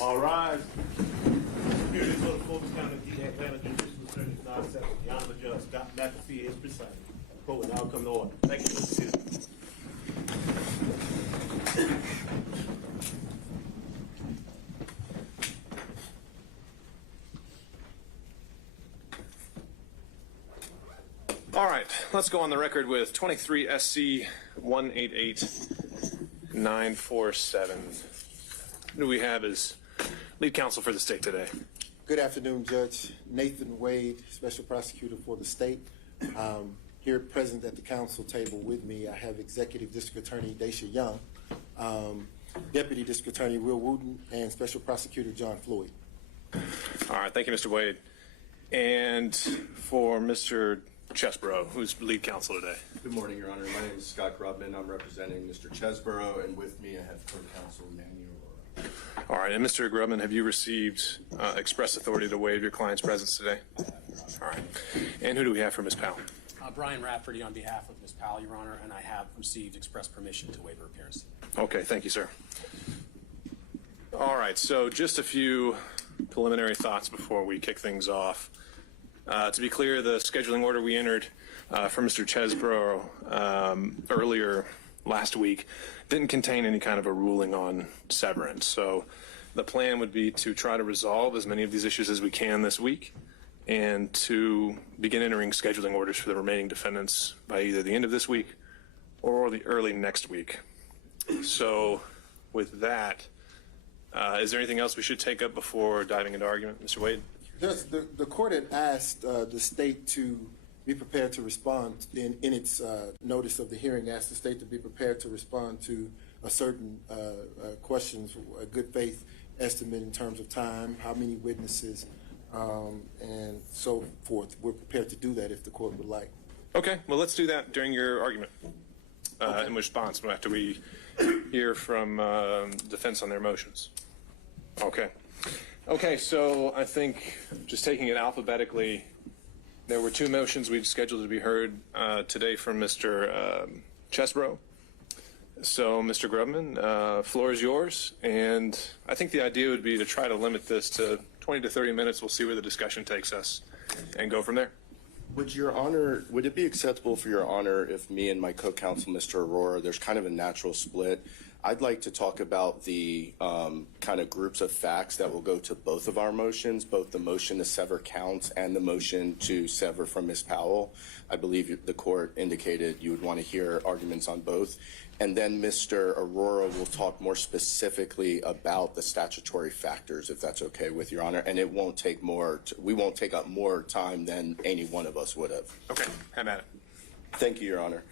All rise. Here it is for the folks county of the Atlanta Judicial Circuit, United States. The Honorable Judge Scott McAfee is presiding. The court will now come to order. Thank you, Mr. Sidney. All right, let's go on the record with 23 SC 188947. Who do we have as lead counsel for the state today? Good afternoon, Judge Nathan Wade, Special Prosecutor for the state. Here present at the council table with me, I have Executive District Attorney Daisha Young, Deputy District Attorney Will Wooten, and Special Prosecutor John Floyd. All right, thank you, Mr. Wade. And for Mr. Chesborough, who's lead counsel today. Good morning, Your Honor. My name is Scott Grubman. I'm representing Mr. Chesborough, and with me I have co-counsel Manny Aurora. All right, and Mr. Grubman, have you received express authority to waive your client's presence today? All right. And who do we have for Ms. Powell? Brian Rafferty on behalf of Ms. Powell, Your Honor, and I have received express permission to waive her appearance. Okay, thank you, sir. All right, so just a few preliminary thoughts before we kick things off. To be clear, the scheduling order we entered for Mr. Chesborough earlier last week didn't contain any kind of a ruling on severance. So the plan would be to try to resolve as many of these issues as we can this week and to begin entering scheduling orders for the remaining defendants by either the end of this week or the early next week. So with that, is there anything else we should take up before diving into argument? Mr. Wade? Judge, the court had asked the state to be prepared to respond in its notice of the hearing, asked the state to be prepared to respond to a certain questions, a good faith estimate in terms of time, how many witnesses, and so forth. We're prepared to do that if the court would like. Okay, well, let's do that during your argument in response after we hear from defense on their motions. Okay, so I think just taking it alphabetically, there were two motions we've scheduled to be heard today from Mr. Chesborough. So, Mr. Grubman, floor is yours, and I think the idea would be to try to limit this to 20 to 30 minutes. We'll see where the discussion takes us and go from there. Would Your Honor, would it be acceptable for Your Honor if me and my co-counsel, Mr. Aurora, there's kind of a natural split. I'd like to talk about the kind of groups of facts that will go to both of our motions, both the motion to sever counts and the motion to sever from Ms. Powell. I believe the court indicated you would want to hear arguments on both. And then Mr. Aurora will talk more specifically about the statutory factors, if that's okay with Your Honor. And it won't take we won't take up more time than any one of us would have. Okay, have at it. Thank you, Your Honor.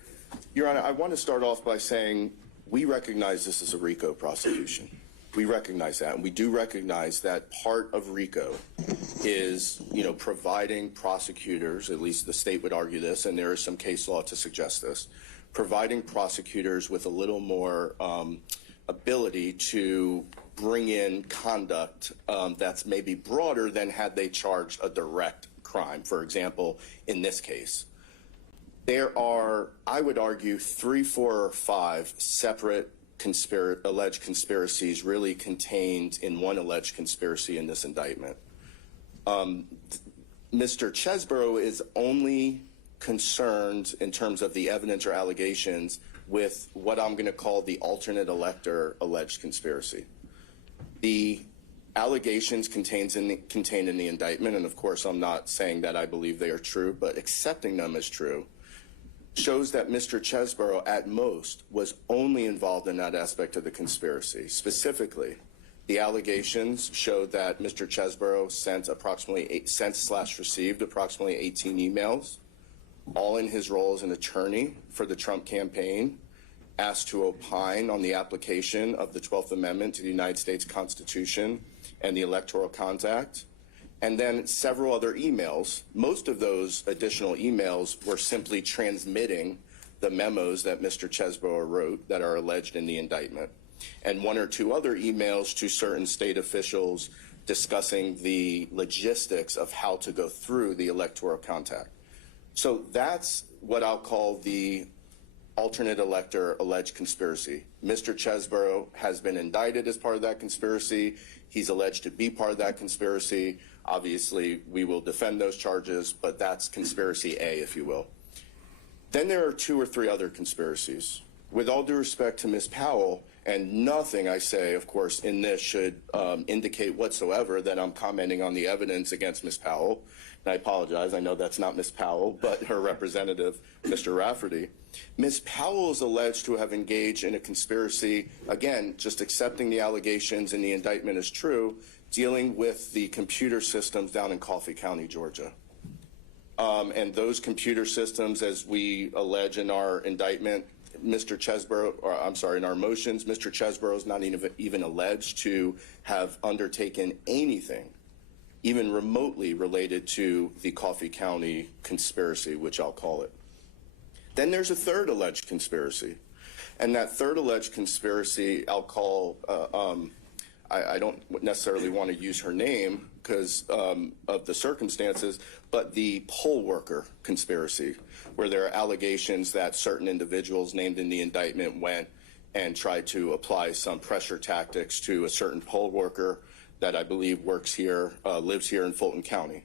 Your Honor, I want to start off by saying we recognize this is a RICO prosecution. We recognize that, and we do recognize that part of RICO is, providing prosecutors, at least the state would argue this, and there is some case law to suggest this, providing prosecutors with a little more ability to bring in conduct that's maybe broader than had they charged a direct crime. For example, in this case, there are, I would argue, 3, 4, or 5 separate alleged conspiracies really contained in one alleged conspiracy in this indictment. Mr. Chesborough is only concerned in terms of the evidence or allegations with what I'm going to call the alternate elector alleged conspiracy. The allegations contained in the indictment, and of course I'm not saying that I believe they are true, but accepting them as true, shows that Mr. Chesborough at most was only involved in that aspect of the conspiracy. Specifically, the allegations showed that Mr. Chesborough received approximately 18 emails, all in his role as an attorney for the Trump campaign, asked to opine on the application of the 12th Amendment to the United States Constitution and the Electoral Compact, and then several other emails. Most of those additional emails were simply transmitting the memos that Mr. Chesborough wrote that are alleged in the indictment, and 1 or 2 other emails to certain state officials discussing the logistics of how to go through the Electoral Compact. So that's what I'll call the alternate elector alleged conspiracy. Mr. Chesborough has been indicted as part of that conspiracy. He's alleged to be part of that conspiracy. Obviously, we will defend those charges, but that's conspiracy A, if you will. Then there are 2 or 3 other conspiracies. With all due respect to Ms. Powell, and nothing I say, of course, in this should indicate whatsoever that I'm commenting on the evidence against Ms. Powell. And I apologize, I know that's not Ms. Powell, but her representative, Mr. Rafferty. Ms. Powell is alleged to have engaged in a conspiracy, again, just accepting the allegations and the indictment is true, dealing with the computer systems down in Coffee County, Georgia. And those computer systems, as we allege in our indictment, Mr. Chesborough, or I'm sorry, in our motions, Mr. Chesborough is not even alleged to have undertaken anything, even remotely related to the Coffee County conspiracy, which I'll call it. Then there's a third alleged conspiracy. And that third alleged conspiracy, I'll call, I don't necessarily want to use her name because of the circumstances, but the poll worker conspiracy, where there are allegations that certain individuals named in the indictment went and tried to apply some pressure tactics to a certain poll worker that I believe works here, lives here in Fulton County.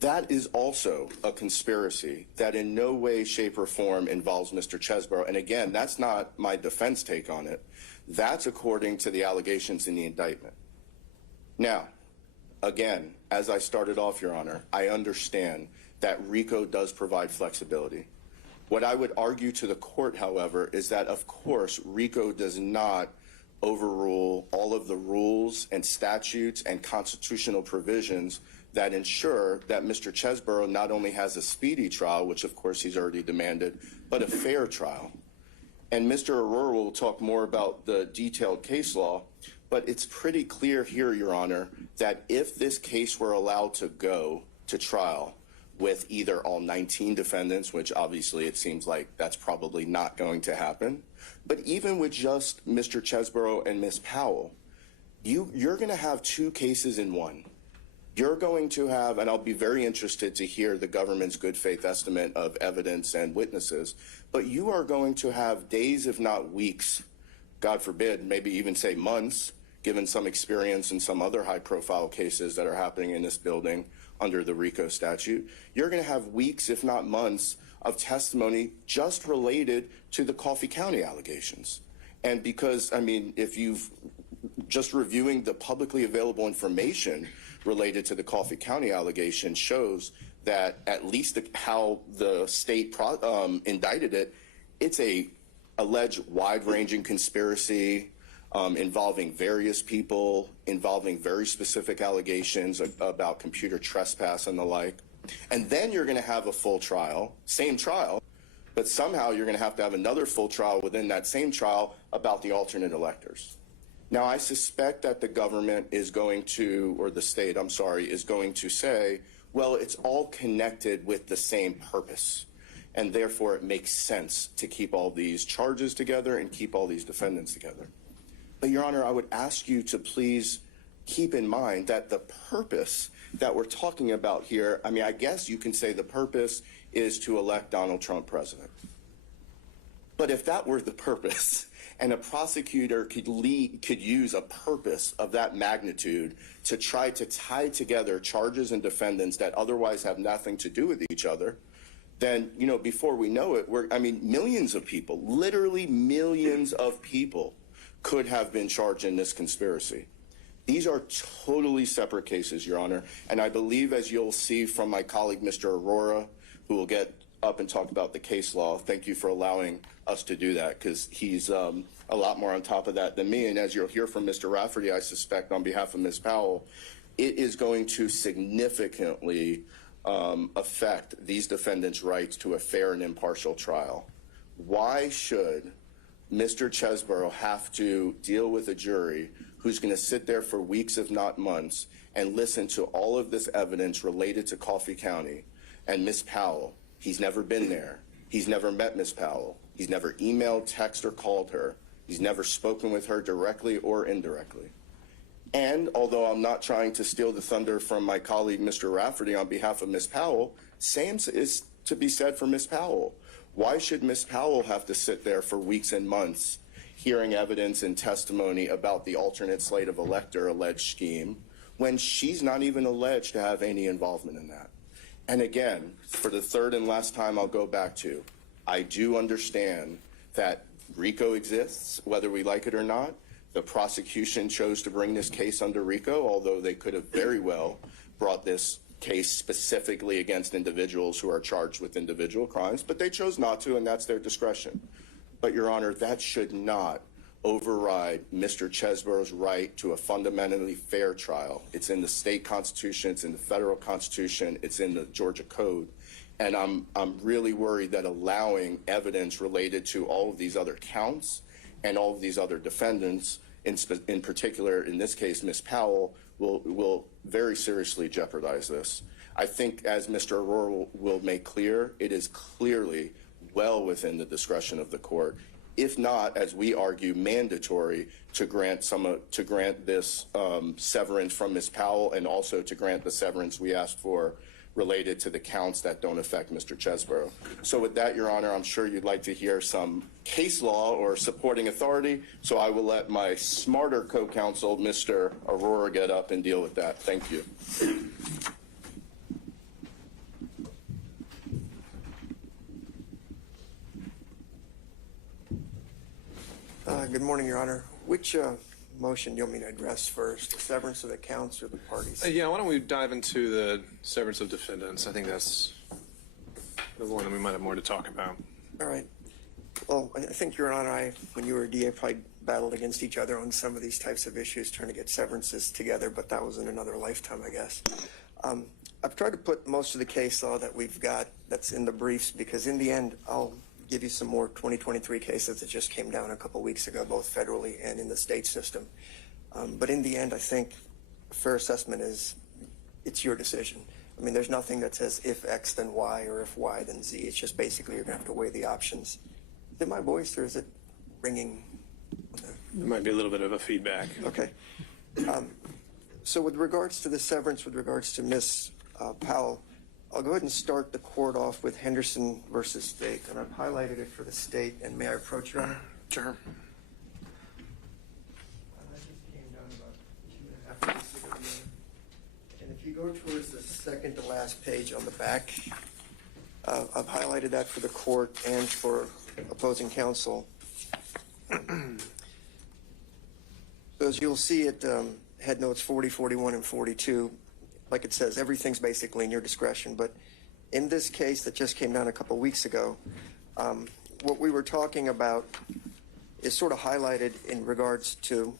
That is also a conspiracy that in no way, shape, or form involves Mr. Chesborough. And again, that's not my defense take on it. That's according to the allegations in the indictment. Now, again, as I started off, Your Honor, I understand that RICO does provide flexibility. What I would argue to the court, however, is that, of course, RICO does not overrule all of the rules and statutes and constitutional provisions that ensure that Mr. Chesborough not only has a speedy trial, which of course he's already demanded, but a fair trial. And Mr. Aurora will talk more about the detailed case law, but it's pretty clear here, Your Honor, that if this case were allowed to go to trial with either all 19 defendants, which obviously it seems like that's probably not going to happen, but even with just Mr. Chesborough and Ms. Powell, you're going to have 2 cases in one. You're going to have, and I'll be very interested to hear the government's good faith estimate of evidence and witnesses, but you are going to have days, if not weeks, God forbid, maybe even say months, given some experience in some other high profile cases that are happening in this building under the RICO statute. You're going to have weeks, if not months, of testimony just related to the Coffee County allegations. And because, I mean, if you've just reviewing the publicly available information related to the Coffee County allegation shows that at least how the state indicted it, it's a alleged wide-ranging conspiracy involving various people, involving very specific allegations about computer trespass and the like. And then you're going to have a full trial, same trial, but somehow you're going to have another full trial within that same trial about the alternate electors. Now, I suspect that the government is going to, or the state, I'm sorry, is going to say, well, it's all connected with the same purpose, and therefore it makes sense to keep all these charges together and keep all these defendants together. But, Your Honor, I would ask you to please keep in mind that the purpose that we're talking about here, I mean, I guess you can say the purpose is to elect Donald Trump president. But if that were the purpose, and a prosecutor could use a purpose of that magnitude to try to tie together charges and defendants that otherwise have nothing to do with each other, then, you know, before we know it, millions of people, literally millions of people could have been charged in this conspiracy. These are totally separate cases, Your Honor, and I believe, as you'll see from my colleague, Mr. Aurora, who will get up and talk about the case law. Thank you for allowing us to do that, because he's a lot more on top of that than me. And as you'll hear from Mr. Rafferty, I suspect on behalf of Ms. Powell, it is going to significantly affect these defendants' rights to a fair and impartial trial. Why should Mr. Chesborough have to deal with a jury who's going to sit there for weeks, if not months, and listen to all of this evidence related to Coffee County and Ms. Powell? He's never been there. He's never met Ms. Powell. He's never emailed, texted, or called her. He's never spoken with her directly or indirectly. And although I'm not trying to steal the thunder from my colleague, Mr. Rafferty, on behalf of Ms. Powell, same is to be said for Ms. Powell. Why should Ms. Powell have to sit there for weeks and months hearing evidence and testimony about the alternate slate of elector alleged scheme when she's not even alleged to have any involvement in that? And again, for the third and last time, I'll go back to, I do understand that RICO exists, whether we like it or not. The prosecution chose to bring this case under RICO, although they could have very well brought this case specifically against individuals who are charged with individual crimes, but they chose not to, and that's their discretion. But, Your Honor, that should not override Mr. Chesborough's right to a fundamentally fair trial. It's in the state constitution, it's in the federal constitution, it's in the Georgia Code. And I'm really worried that allowing evidence related to all of these other counts and all of these other defendants, in particular, in this case, Ms. Powell, will very seriously jeopardize this. I think, as Mr. Aurora will make clear, it is clearly well within the discretion of the court, if not, as we argue, mandatory to grant this severance from Ms. Powell, and also to grant the severance we asked for related to the counts that don't affect Mr. Chesborough. So with that, Your Honor, I'm sure you'd like to hear some case law or supporting authority, so I will let my smarter co-counsel, Mr. Aurora, get up and deal with that. Thank you. Good morning, Your Honor. Which motion do you want me to address first, the severance of the counts or the parties? Yeah, why don't we dive into the severance of defendants? I think that's the one that we might have more to talk about. All right. Well, I think, Your Honor, when you were a DA, probably battled against each other on some of these types of issues, trying to get severances together, but that was in another lifetime, I guess. I've tried to put most of the case law that we've got that's in the briefs, because in the end, I'll give you some more 2023 cases that just came down a couple weeks ago, both federally and in the state system. But in the end, I think a fair assessment is it's your decision. I mean, there's nothing that says if X then Y or if Y then Z. It's just basically you're going to have to weigh the options. Is it my voice or is it ringing? There might be a little bit of a feedback. Okay. So with regards to the severance, with regards to Ms. Powell, I'll go ahead and start the court off with Henderson versus State, and I've highlighted it for the state. And may I approach, Your Honor? Sure. That just came down about 2.5 weeks ago. And if you go towards the second to last page on the back, I've highlighted that for the court and for opposing counsel. So as you'll see at head notes 40, 41, and 42, like it says, everything's basically in your discretion. But in this case that just came down a couple weeks ago, what we were talking about is sort of highlighted in regards to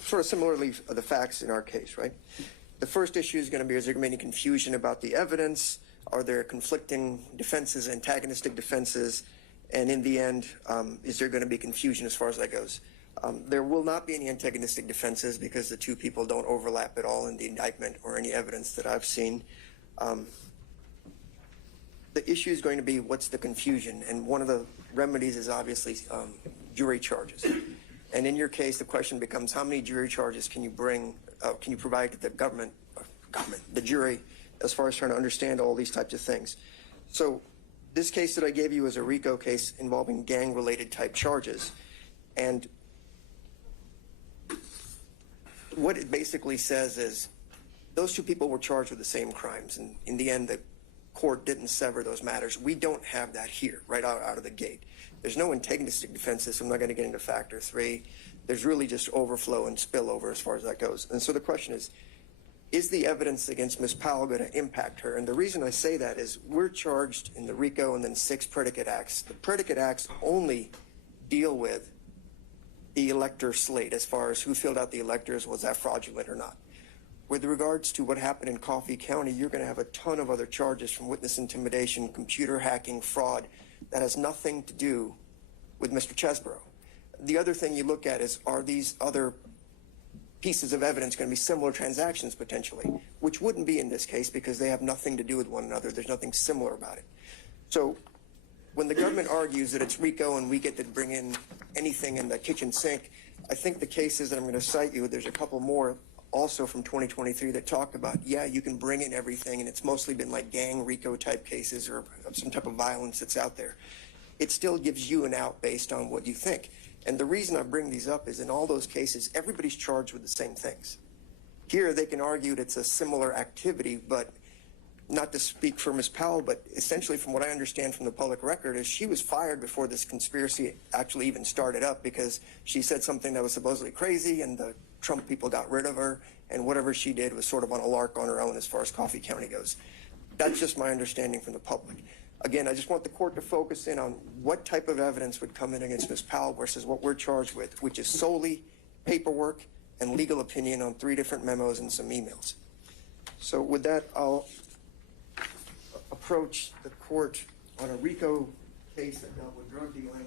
sort of similarly the facts in our case, right? The first issue is going to be, is there going to be any confusion about the evidence? Are there conflicting defenses, antagonistic defenses? And in the end, is there going to be confusion as far as that goes? There will not be any antagonistic defenses because the two people don't overlap at all in the indictment or any evidence that I've seen. The issue is going to be what's the confusion, and one of the remedies is obviously jury charges. And in your case, the question becomes how many jury charges can you bring, can you provide to the the jury, as far as trying to understand all these types of things. So this case that I gave you is a RICO case involving gang-related type charges. And what it basically says is those two people were charged with the same crimes, and in the end, the court didn't sever those matters. We don't have that here, right out of the gate. There's no antagonistic defenses, so I'm not going to get into factor 3. There's really just overflow and spillover as far as that goes. And so the question is the evidence against Ms. Powell going to impact her? And the reason I say that is we're charged in the RICO and then 6 predicate acts. The predicate acts only deal with the elector slate as far as who filled out the electors, was that fraudulent or not. With regards to what happened in Coffee County, you're going to have a ton of other charges from witness intimidation, computer hacking, fraud, that has nothing to do with Mr. Chesborough. The other thing you look at is, are these other pieces of evidence going to be similar transactions potentially, which wouldn't be in this case because they have nothing to do with one another. There's nothing similar about it. So when the government argues that it's RICO and we get to bring in anything in the kitchen sink, I think the cases that I'm going to cite you, there's a couple more also from 2023 that talk about, yeah, you can bring in everything, and it's mostly been like gang RICO type cases or some type of violence that's out there. It still gives you an out based on what you think. And the reason I bring these up is in all those cases, everybody's charged with the same things. Here, they can argue that it's a similar activity, but not to speak for Ms. Powell, but essentially from what I understand from the public record is she was fired before this conspiracy actually even started up because she said something that was supposedly crazy and the Trump people got rid of her, and whatever she did was sort of on a lark on her own as far as Coffee County goes. That's just my understanding from the public. Again, I just want the court to focus in on what type of evidence would come in against Ms. Powell versus what we're charged with, which is solely paperwork and legal opinion on 3 different memos and some emails. So with that, I'll approach the court on a RICO case that dealt with drug dealing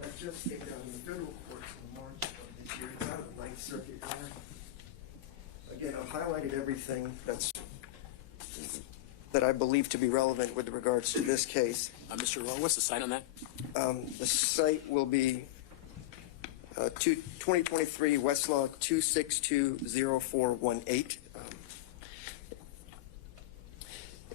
that just came down in the federal courts in March of this year. It's out of the 9th Circuit. Again, I've highlighted everything that I believe to be relevant with regards to this case. Mr. Rowe, what's the site on that? The site will be 2023 Westlaw 2620418.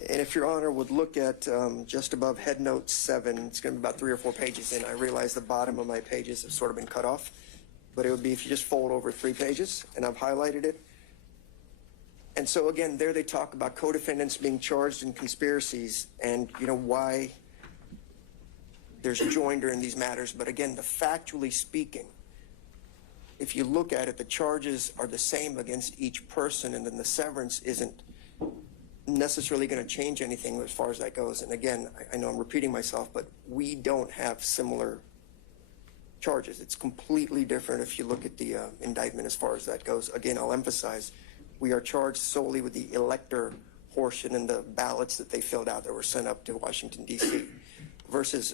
And if Your Honor would look at just above head note 7, it's going to be about 3 or 4 pages in. I realize the bottom of my pages have sort of been cut off, but it would be if you just fold over 3 pages, and I've highlighted it. And so again, there they talk about co-defendants being charged in conspiracies and, you know, why there's joinder in these matters. But again, factually speaking, if you look at it, the charges are the same against each person, and then the severance isn't necessarily going to change anything as far as that goes. And again, I know I'm repeating myself, but we don't have similar charges. It's completely different if you look at the indictment as far as that goes. Again, I'll emphasize, we are charged solely with the elector portion and the ballots that they filled out that were sent up to Washington, D.C. versus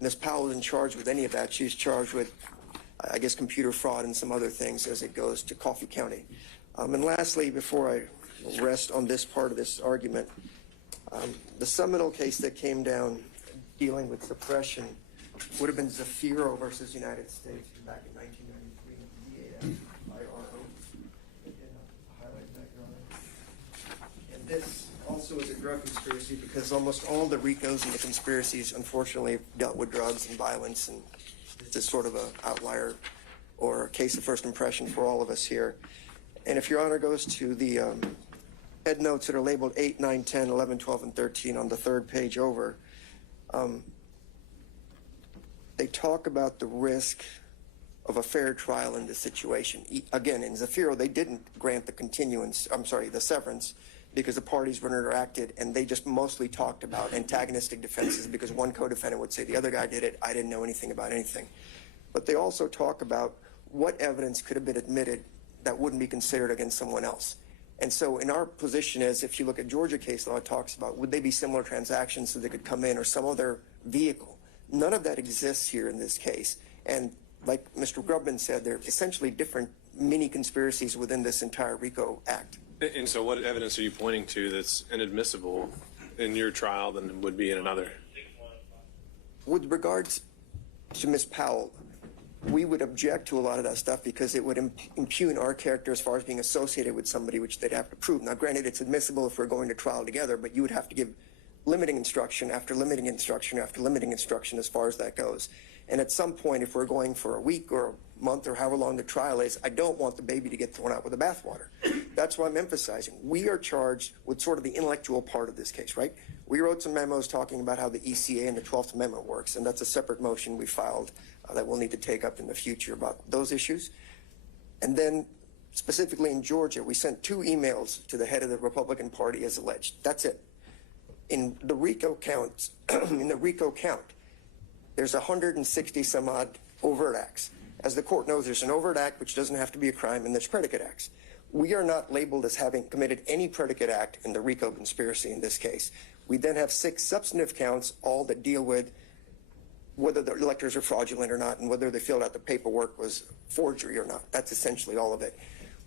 Ms. Powell isn't charged with any of that. She's charged with, I guess, computer fraud and some other things as it goes to Coffee County. And lastly, before I rest on this part of this argument, the seminal case that came down dealing with suppression would have been Zafiro versus United States back in 1993, DAF-IRO. Again, I'll highlight that, Your Honor. And this also is a drug conspiracy because almost all the RICOs and the conspiracies, unfortunately, dealt with drugs and violence, and this is sort of an outlier or a case of first impression for all of us here. And if Your Honor goes to the head notes that are labeled 8, 9, 10, 11, 12, and 13 on the 3rd page over, they talk about the risk of a fair trial in this situation. Again, in Zafiro, they didn't grant the severance because the parties were interacted, and they just mostly talked about antagonistic defenses because one co-defendant would say the other guy did it, I didn't know anything about anything. But they also talk about what evidence could have been admitted that wouldn't be considered against someone else. And so in our position is, if you look at Georgia case law, it talks about would they be similar transactions so they could come in or some other vehicle. None of that exists here in this case. And like Mr. Grubman said, they're essentially different mini conspiracies within this entire RICO Act. And so what evidence are you pointing to that's inadmissible in your trial than would be in another? With regards to Ms. Powell, we would object to a lot of that stuff because it would impugn our character as far as being associated with somebody, which they'd have to prove. Now, granted, it's admissible if we're going to trial together, but you would have to give limiting instruction after limiting instruction after limiting instruction as far as that goes. And at some point, if we're going for a week or a month or however long the trial is, I don't want the baby to get thrown out with the bathwater. That's why I'm emphasizing. We are charged with sort of the intellectual part of this case, right? We wrote some memos talking about how the ECA and the 12th Amendment works, and that's a separate motion we filed that we'll need to take up in the future about those issues. And then specifically in Georgia, we sent 2 emails to the head of the Republican Party as alleged. That's it. In the RICO counts, there's 160 some odd overt acts. As the court knows, there's an overt act, which doesn't have to be a crime, and there's predicate acts. We are not labeled as having committed any predicate act in the RICO conspiracy in this case. We then have 6 substantive counts, all that deal with whether the electors are fraudulent or not, and whether they filled out the paperwork was forgery or not. That's essentially all of it.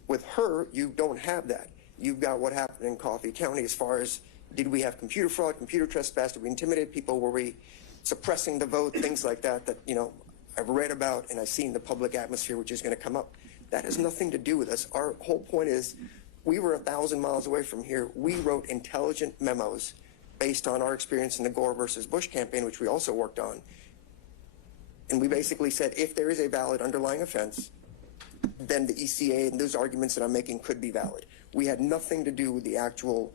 With her, you don't have that. You've got what happened in Coffee County as far as, did we have computer fraud, computer trespass, did we intimidate people, were we suppressing the vote, things like that, that, you know, I've read about and I've seen the public atmosphere which is going to come up. That has nothing to do with us. Our whole point is we were 1,000 miles away from here. We wrote intelligent memos based on our experience in the Gore versus Bush campaign, which we also worked on. And we basically said if there is a valid underlying offense, then the ECA and those arguments that I'm making could be valid. We had nothing to do with the actual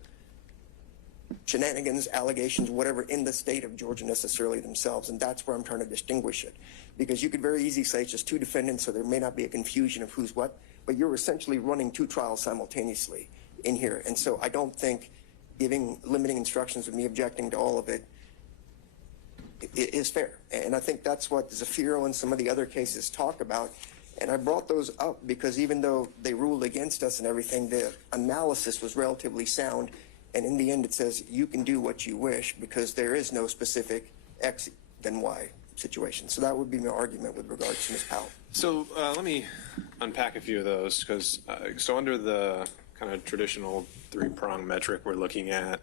shenanigans, allegations, whatever, in the state of Georgia necessarily themselves. And that's where I'm trying to distinguish it. Because you could very easily say it's just two defendants, so there may not be a confusion of who's what, but you're essentially running two trials simultaneously in here. And so I don't think giving limiting instructions with me objecting to all of it is fair. And I think that's what Zafiro and some of the other cases talk about. And I brought those up because even though they ruled against us and everything, the analysis was relatively sound. And in the end, it says you can do what you wish because there is no specific X then Y situation. So that would be my argument with regards to Ms. Powell. So let me unpack a few of those because so under the kind of traditional three-prong metric we're looking at,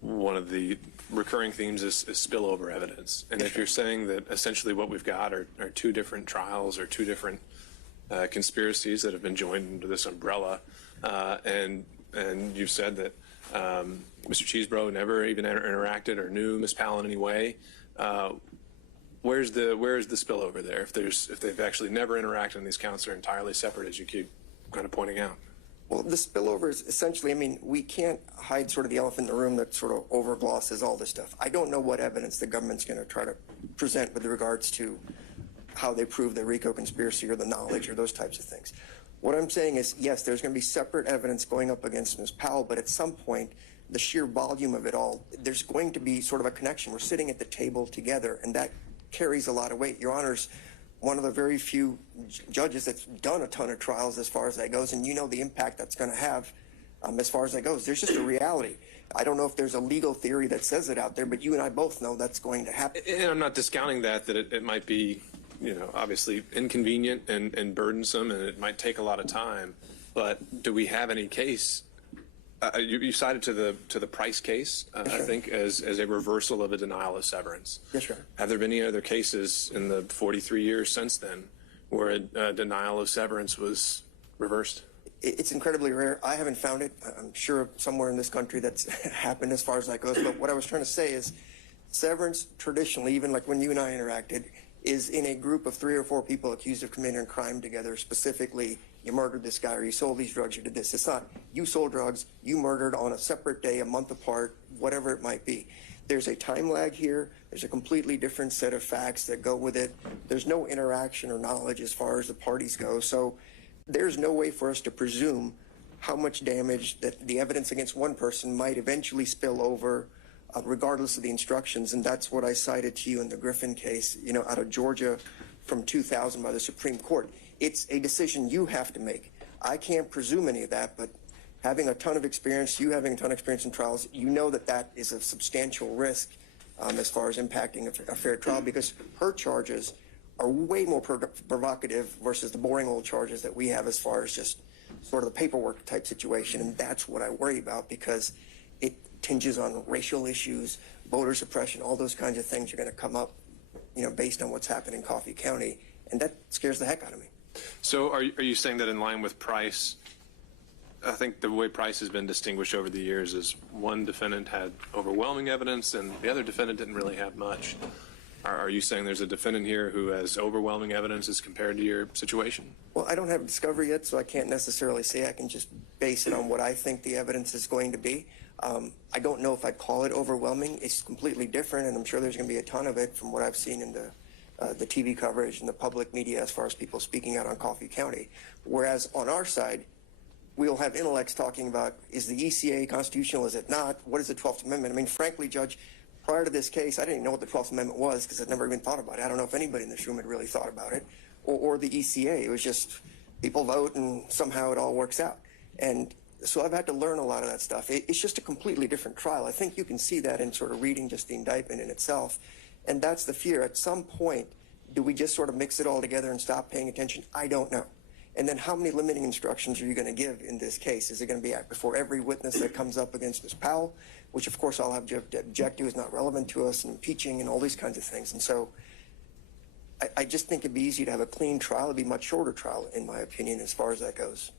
one of the recurring themes is spillover evidence. And if you're saying that essentially what we've got are two different trials or two different conspiracies that have been joined under this umbrella, and you've said that Mr. Chesebro never even interacted or knew Ms. Powell in any way, where's the spillover there? If they've actually never interacted and these counts are entirely separate, as you keep kind of pointing out. Well, the spillover is essentially, I mean, we can't hide sort of the elephant in the room that sort of overglosses all this stuff. I don't know what evidence the government's going to try to present with regards to how they prove the RICO conspiracy or the knowledge or those types of things. What I'm saying is, yes, there's going to be separate evidence going up against Ms. Powell, but at some point, the sheer volume of it all, there's going to be sort of a connection. We're sitting at the table together, and that carries a lot of weight. Your Honors, one of the very few judges that's done a ton of trials as far as that goes, and you know the impact that's going to have as far as that goes. There's just a reality. I don't know if there's a legal theory that says it out there, but you and I both know that's going to happen. And I'm not discounting that it might be, obviously inconvenient and burdensome, and it might take a lot of time. But do we have any case? You cited to the Price case, Yes, I think, as a reversal of a denial of severance. Yes, sir. Have there been any other cases in the 43 years since then where a denial of severance was reversed? It's incredibly rare. I haven't found it. I'm sure somewhere in this country that's happened as far as that goes. But what I was trying to say is severance traditionally, even like when you and I interacted, is in a group of 3 or 4 people accused of committing a crime together, specifically you murdered this guy or you sold these drugs, you did this. It's not you sold drugs, you murdered on a separate day, a month apart, whatever it might be. There's a time lag here. There's a completely different set of facts that go with it. There's no interaction or knowledge as far as the parties go. So there's no way for us to presume how much damage that the evidence against one person might eventually spill over regardless of the instructions. And that's what I cited to you in the Griffin case, out of Georgia from 2000 by the Supreme Court. It's a decision you have to make. I can't presume any of that, but having a ton of experience, you having a ton of experience in trials, you know that is a substantial risk as far as impacting a fair trial, because her charges are way more provocative versus the boring old charges that we have as far as just sort of the paperwork type situation. And that's what I worry about, because it tinges on racial issues, voter suppression, all those kinds of things are going to come up, based on what's happened in Coffee County. And that scares the heck out of me. So are you saying that in line with Price, I think the way Price has been distinguished over the years is one defendant had overwhelming evidence and the other defendant didn't really have much. Are you saying there's a defendant here who has overwhelming evidence as compared to your situation? Well, I don't have discovery yet, so I can't necessarily say. I can just base it on what I think the evidence is going to be. I don't know if I'd call it overwhelming. It's completely different, and I'm sure there's going to be a ton of it from what I've seen in the TV coverage and the public media as far as people speaking out on Coffee County. Whereas on our side, we'll have intellects talking about, is the ECA constitutional, is it not? What is the 12th Amendment? I mean, frankly, Judge, prior to this case, I didn't even know what the 12th Amendment was because I'd never even thought about it. I don't know if anybody in this room had really thought about it, or the ECA. It was just people vote and somehow it all works out. And so I've had to learn a lot of that stuff. It's just a completely different trial. I think you can see that in sort of reading just the indictment in itself. And that's the fear. At some point, do we just sort of mix it all together and stop paying attention? I don't know. And then how many limiting instructions are you going to give in this case? Is it going to be before every witness that comes up against Ms. Powell, which of course I'll have to object to, is not relevant to us, and impeaching and all these kinds of things. And so I just think it'd be easy to have a clean trial. It'd be a much shorter trial, in my opinion, as far as that goes.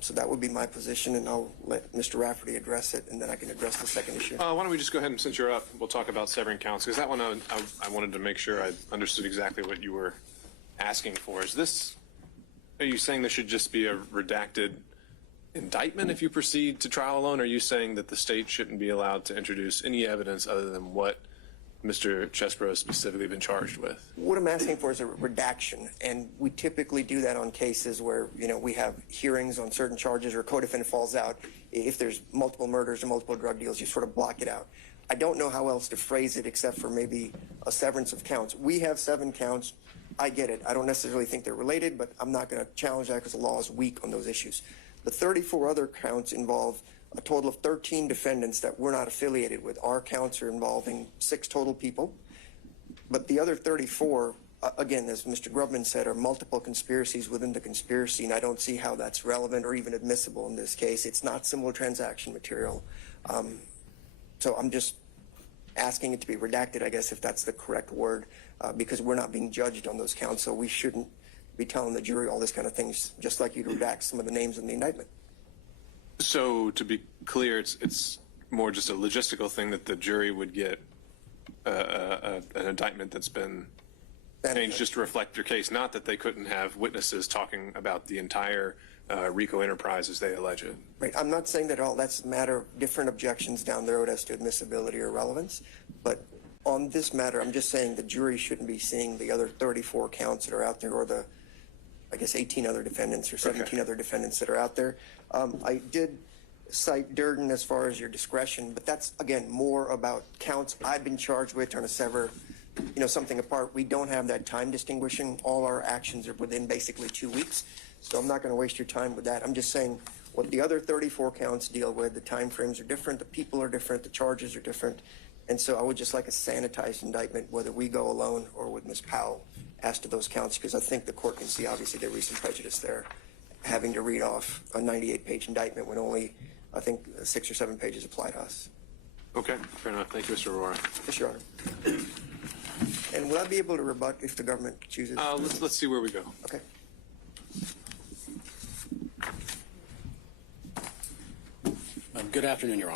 So that would be my position, and I'll let Mr. Rafferty address it, and then I can address the second issue. Why don't we just go ahead and, since you're up, we'll talk about severing counts, because that one I wanted to make sure I understood exactly what you were asking for. Are you saying there should just be a redacted indictment if you proceed to trial alone? Or are you saying that the state shouldn't be allowed to introduce any evidence other than what Mr. Chesbrough has specifically been charged with? What I'm asking for is a redaction, and we typically do that on cases where, we have hearings on certain charges or a co-defendant falls out. If there's multiple murders or multiple drug deals, you sort of block it out. I don't know how else to phrase it except for maybe a severance of counts. We have 7 counts. I get it. I don't necessarily think they're related, but I'm not going to challenge that because the law is weak on those issues. The 34 other counts involve a total of 13 defendants that we're not affiliated with. Our counts are involving 6 total people. But the other 34, again, as Mr. Grubman said, are multiple conspiracies within the conspiracy, and I don't see how that's relevant or even admissible in this case. It's not similar transaction material. So I'm just asking it to be redacted, I guess, if that's the correct word, because we're not being judged on those counts, so we shouldn't be telling the jury all this kind of things, just like you'd redact some of the names in the indictment. So to be clear, it's more just a logistical thing that the jury would get an indictment that's been changed just to reflect your case, not that they couldn't have witnesses talking about the entire RICO enterprise as they allege it. Right. I'm not saying that all that's a matter of different objections down the road as to admissibility or relevance, but on this matter, I'm just saying the jury shouldn't be seeing the other 34 counts that are out there, or the, I guess, 18 other defendants or 17 other defendants that are out there. I did cite Durden as far as your discretion, but that's, again, more about counts I've been charged with, trying to sever, something apart. We don't have that time distinguishing. All our actions are within basically 2 weeks, so I'm not going to waste your time with that. I'm just saying what the other 34 counts deal with, the time frames are different, the people are different, the charges are different, and so I would just like a sanitized indictment, whether we go alone or with Ms. Powell, as to those counts, because I think the court can see, obviously, there was some prejudice there, having to read off a 98-page indictment when only, I think, 6 or 7 pages apply to us. Okay, fair enough. Thank you, Mr. Aurora. Yes, Your Honor. And will I be able to rebut if the government chooses? Let's see where we go. Okay. Good afternoon, Your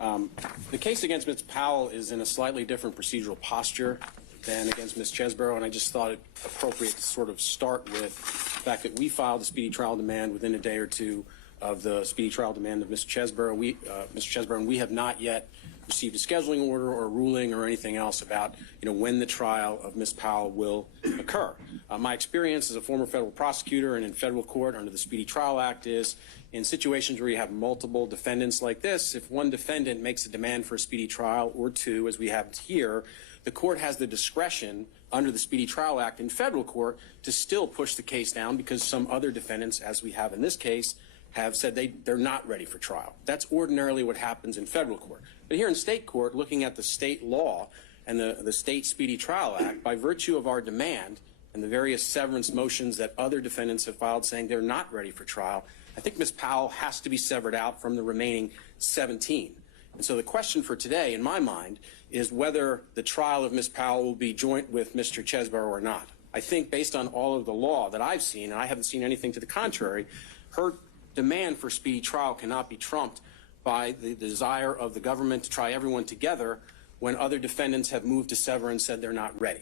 Honor. The case against Ms. Powell is in a slightly different procedural posture than against Ms. Chesbrough, and I just thought it appropriate to sort of start with the fact that we filed a speedy trial demand within a day or two of the speedy trial demand of Mr. Chesbrough. Mr. Chesbrough, and we have not yet received a scheduling order or a ruling or anything else about, when the trial of Ms. Powell will occur. My experience as a former federal prosecutor and in federal court under the Speedy Trial Act is in situations where you have multiple defendants like this, if one defendant makes a demand for a speedy trial or 2, as we have here, the court has the discretion under the Speedy Trial Act in federal court to still push the case down because some other defendants, as we have in this case, have said they're not ready for trial. That's ordinarily what happens in federal court. But here in state court, looking at the state law and the state Speedy Trial Act, by virtue of our demand and the various severance motions that other defendants have filed saying they're not ready for trial, I think Ms. Powell has to be severed out from the remaining 17. And so the question for today, in my mind, is whether the trial of Ms. Powell will be joint with Mr. Chesbrough or not. I think based on all of the law that I've seen, and I haven't seen anything to the contrary, her demand for speedy trial cannot be trumped by the desire of the government to try everyone together when other defendants have moved to sever and said they're not ready.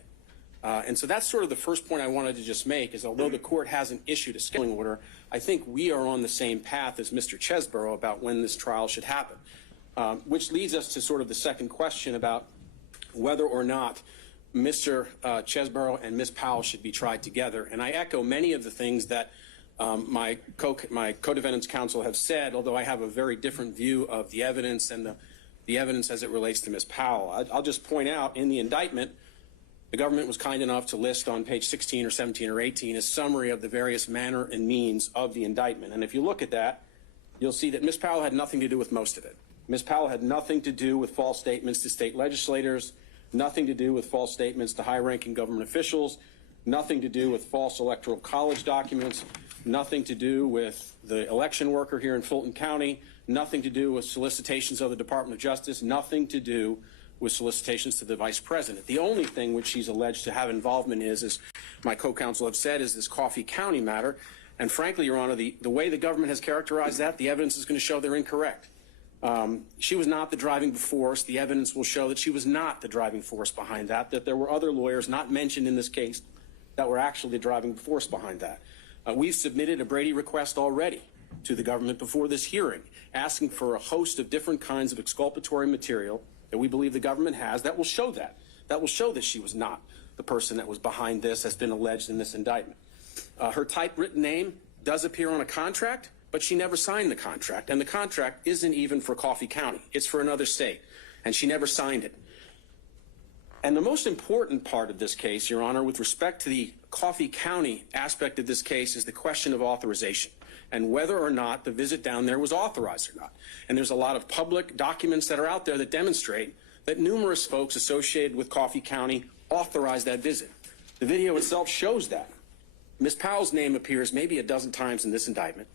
And so that's sort of the first point I wanted to just make, is although the court hasn't issued a scheduling order, I think we are on the same path as Mr. Chesbrough about when this trial should happen, which leads us to sort of the second question about whether or not Mr. Chesbrough and Ms. Powell should be tried together. And I echo many of the things that my co-defendants counsel have said, although I have a very different view of the evidence and the evidence as it relates to Ms. Powell. I'll just point out in the indictment, the government was kind enough to list on page 16 or 17 or 18 a summary of the various manner and means of the indictment. And if you look at that, you'll see that Ms. Powell had nothing to do with most of it. Ms. Powell had nothing to do with false statements to state legislators, nothing to do with false statements to high-ranking government officials, nothing to do with false electoral college documents, nothing to do with the election worker here in Fulton County, nothing to do with solicitations of the Department of Justice, nothing to do with solicitations to the vice president. The only thing which she's alleged to have involvement is, as my co-counsel have said, is this Coffee County matter. And frankly, Your Honor, the way the government has characterized that, the evidence is going to show they're incorrect. She was not the driving force. The evidence will show that she was not the driving force behind that, that there were other lawyers not mentioned in this case that were actually the driving force behind that. We've submitted a Brady request already to the government before this hearing, asking for a host of different kinds of exculpatory material that we believe the government has that will show that. That will show that she was not the person that was behind this, has been alleged in this indictment. Her typewritten name does appear on a contract, but she never signed the contract, and the contract isn't even for Coffee County. It's for another state, and she never signed it. And the most important part of this case, Your Honor, with respect to the Coffee County aspect of this case, is the question of authorization and whether or not the visit down there was authorized or not. And there's a lot of public documents that are out there that demonstrate that numerous folks associated with Coffee County authorized that visit. The video itself shows that. Ms. Powell's name appears maybe a dozen times in this indictment.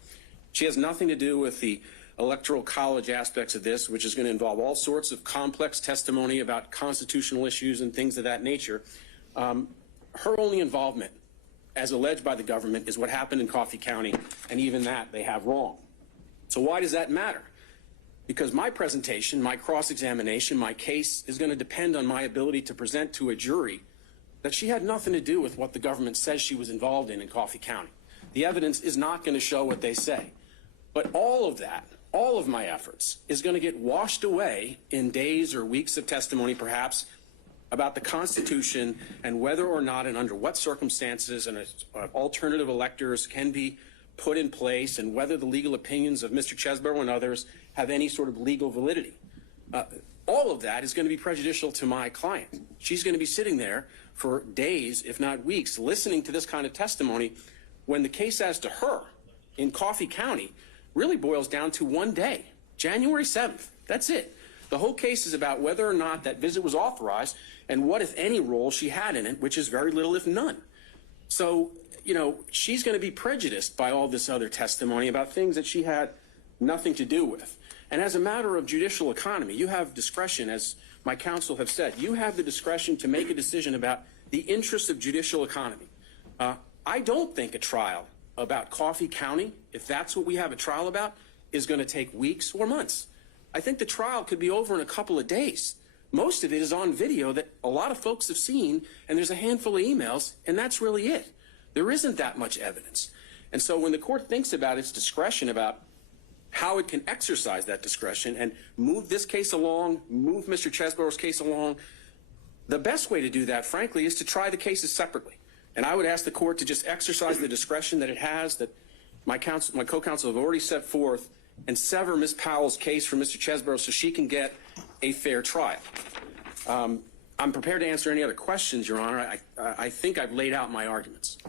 She has nothing to do with the electoral college aspects of this, which is going to involve all sorts of complex testimony about constitutional issues and things of that nature. Her only involvement, as alleged by the government, is what happened in Coffee County, and even that they have wrong. So why does that matter? Because my presentation, my cross-examination, my case is going to depend on my ability to present to a jury that she had nothing to do with what the government says she was involved in Coffee County. The evidence is not going to show what they say. But all of that, all of my efforts, is going to get washed away in days or weeks of testimony, perhaps, about the Constitution and whether or not and under what circumstances alternative electors can be put in place, and whether the legal opinions of Mr. Chesbrough and others have any sort of legal validity. All of that is going to be prejudicial to my client. She's going to be sitting there for days, if not weeks, listening to this kind of testimony when the case as to her in Coffee County really boils down to one day, January 7th. That's it. The whole case is about whether or not that visit was authorized and what, if any, role she had in it, which is very little, if none. So, you know, she's going to be prejudiced by all this other testimony about things that she had nothing to do with. And as a matter of judicial economy, you have discretion, as my counsel have said. You have the discretion to make a decision about the interests of judicial economy. I don't think a trial about Coffee County, if that's what we have a trial about, is going to take weeks or months. I think the trial could be over in a couple of days. Most of it is on video that a lot of folks have seen, and there's a handful of emails, and that's really it. There isn't that much evidence. And so when the court thinks about its discretion, about how it can exercise that discretion and move this case along, move Mr. Chesborough's case along, the best way to do that, frankly, is to try the cases separately. And I would ask the court to just exercise the discretion that it has, that my co-counsel have already set forth, and sever Ms. Powell's case for Mr. Chesbrough so she can get a fair trial. I'm prepared to answer any other questions, Your Honor. I think I've laid out my arguments.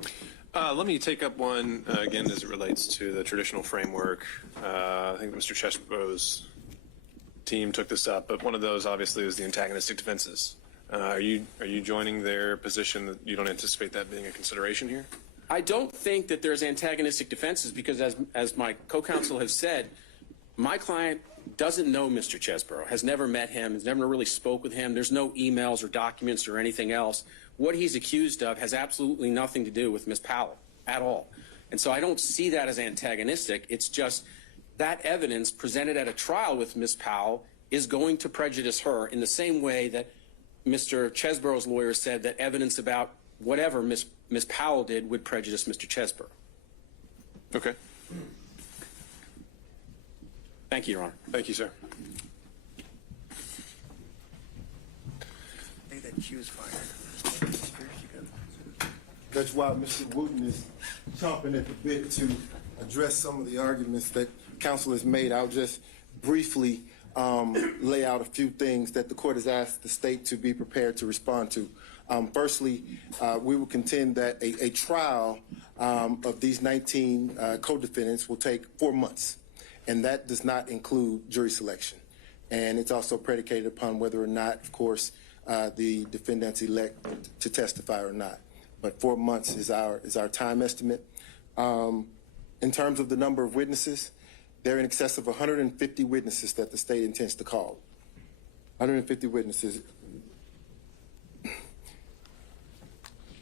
Let me take up one, again, as it relates to the traditional framework. I think Mr. Chesborough's team took this up, but one of those, obviously, is the antagonistic defenses. Are you joining their position that you don't anticipate that being a consideration here? I don't think that there's antagonistic defenses because, as my co-counsel has said, my client doesn't know Mr. Chesbrough, has never met him, has never really spoke with him. There's no emails or documents or anything else. What he's accused of has absolutely nothing to do with Ms. Powell at all. And so I don't see that as antagonistic. It's just that evidence presented at a trial with Ms. Powell is going to prejudice her in the same way that Mr. Chesborough's lawyer said that evidence about whatever Ms. Powell did would prejudice Mr. Chesbrough. Okay. Thank you, Your Honor. Thank you, sir. Hey, that cue's fired. That's why Mr. Wooten is chomping at the bit to address some of the arguments that counsel has made. I'll just briefly lay out a few things that the court has asked the state to be prepared to respond to. Firstly, we will contend that a trial of these 19 co-defendants will take 4 months, and that does not include jury selection. And it's also predicated upon whether or not, of course, the defendants elect to testify or not. But 4 months is our time estimate. In terms of the number of witnesses, there are in excess of 150 witnesses that the state intends to call. 150 witnesses.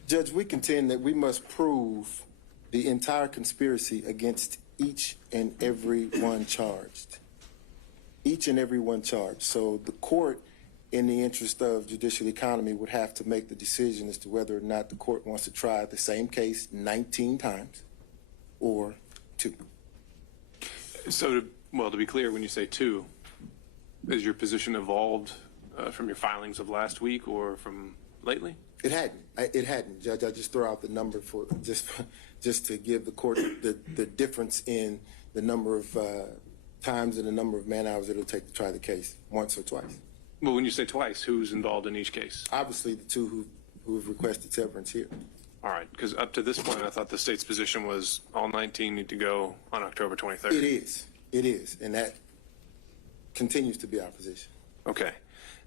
Judge, we contend that we must prove the entire conspiracy against each and every one charged. Each and every one charged. So the court, in the interest of judicial economy, would have to make the decision as to whether or not the court wants to try the same case 19 times or 2. So, to be clear, when you say 2, is your position evolved from your filings of last week or from lately? It hadn't, Judge. I just throw out the number for just to give the court the difference in the number of times and the number of man hours it'll take to try the case, once or twice. Well, when you say twice, who's involved in each case? Obviously, the 2 who have requested severance here. All right, because up to this point, I thought the state's position was all 19 need to go on October 23rd. It is, and that continues to be our position. Okay.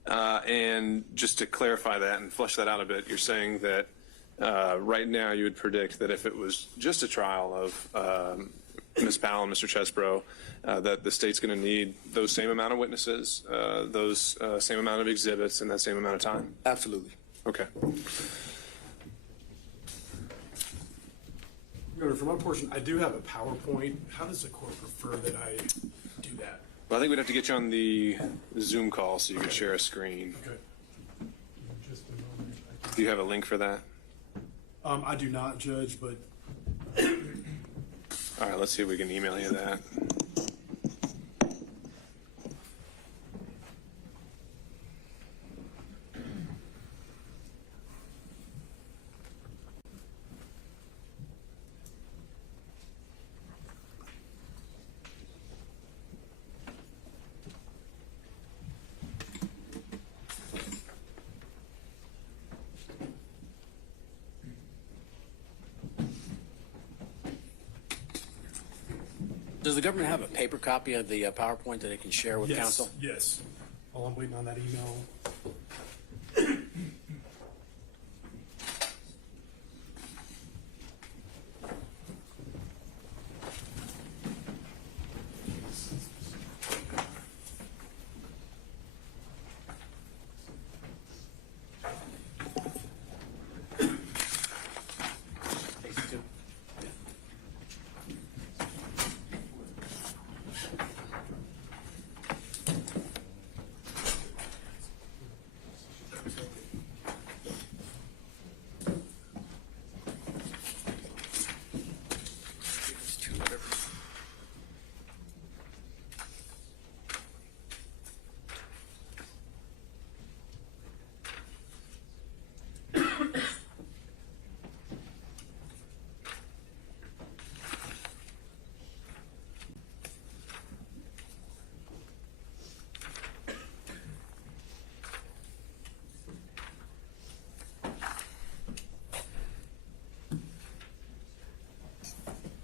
And just to clarify that and flesh that out a bit, you're saying that right now you would predict that if it was just a trial of Ms. Powell and Mr. Chesbrough, that the state's going to need those same amount of witnesses, those same amount of exhibits, and that same amount of time? Absolutely. Okay. Your Honor, for my portion, I do have a PowerPoint. How does the court prefer that I do that? Well, I think we'd have to get you on the Zoom call so you can share a screen. Okay. Just a moment. Do you have a link for that? I do not, Judge, but All right, let's see if we can email you that. Does the government have a paper copy of the PowerPoint that it can share with counsel? yes. While I'm waiting on that email.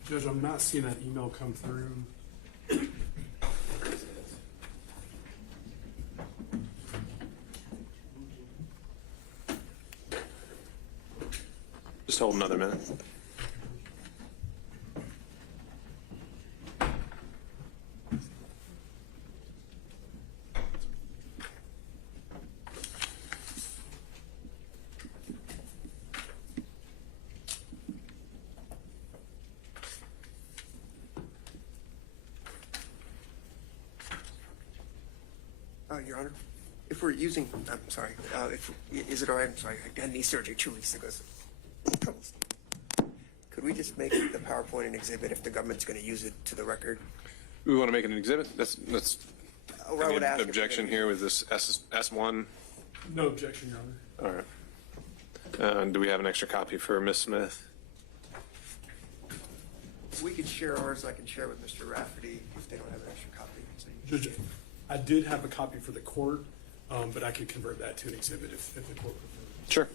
Judge, I'm not seeing that email come through. Just hold another minute. Your Honor, if we're using, I'm sorry, is it all right? I'm sorry, I had knee surgery 2 weeks ago. So, could we just make the PowerPoint an exhibit if the government's going to use it to the record? We want to make it an exhibit? That's Or I would ask if objection they're here with this S1? No objection, Your Honor. All right. Do we have an extra copy for Ms. Smith? we could share ours, I can share with Mr. Rafferty if they don't have an extra copy. Judge, I did have a copy for the court, but I could convert that to an exhibit if the court prefers. Sure.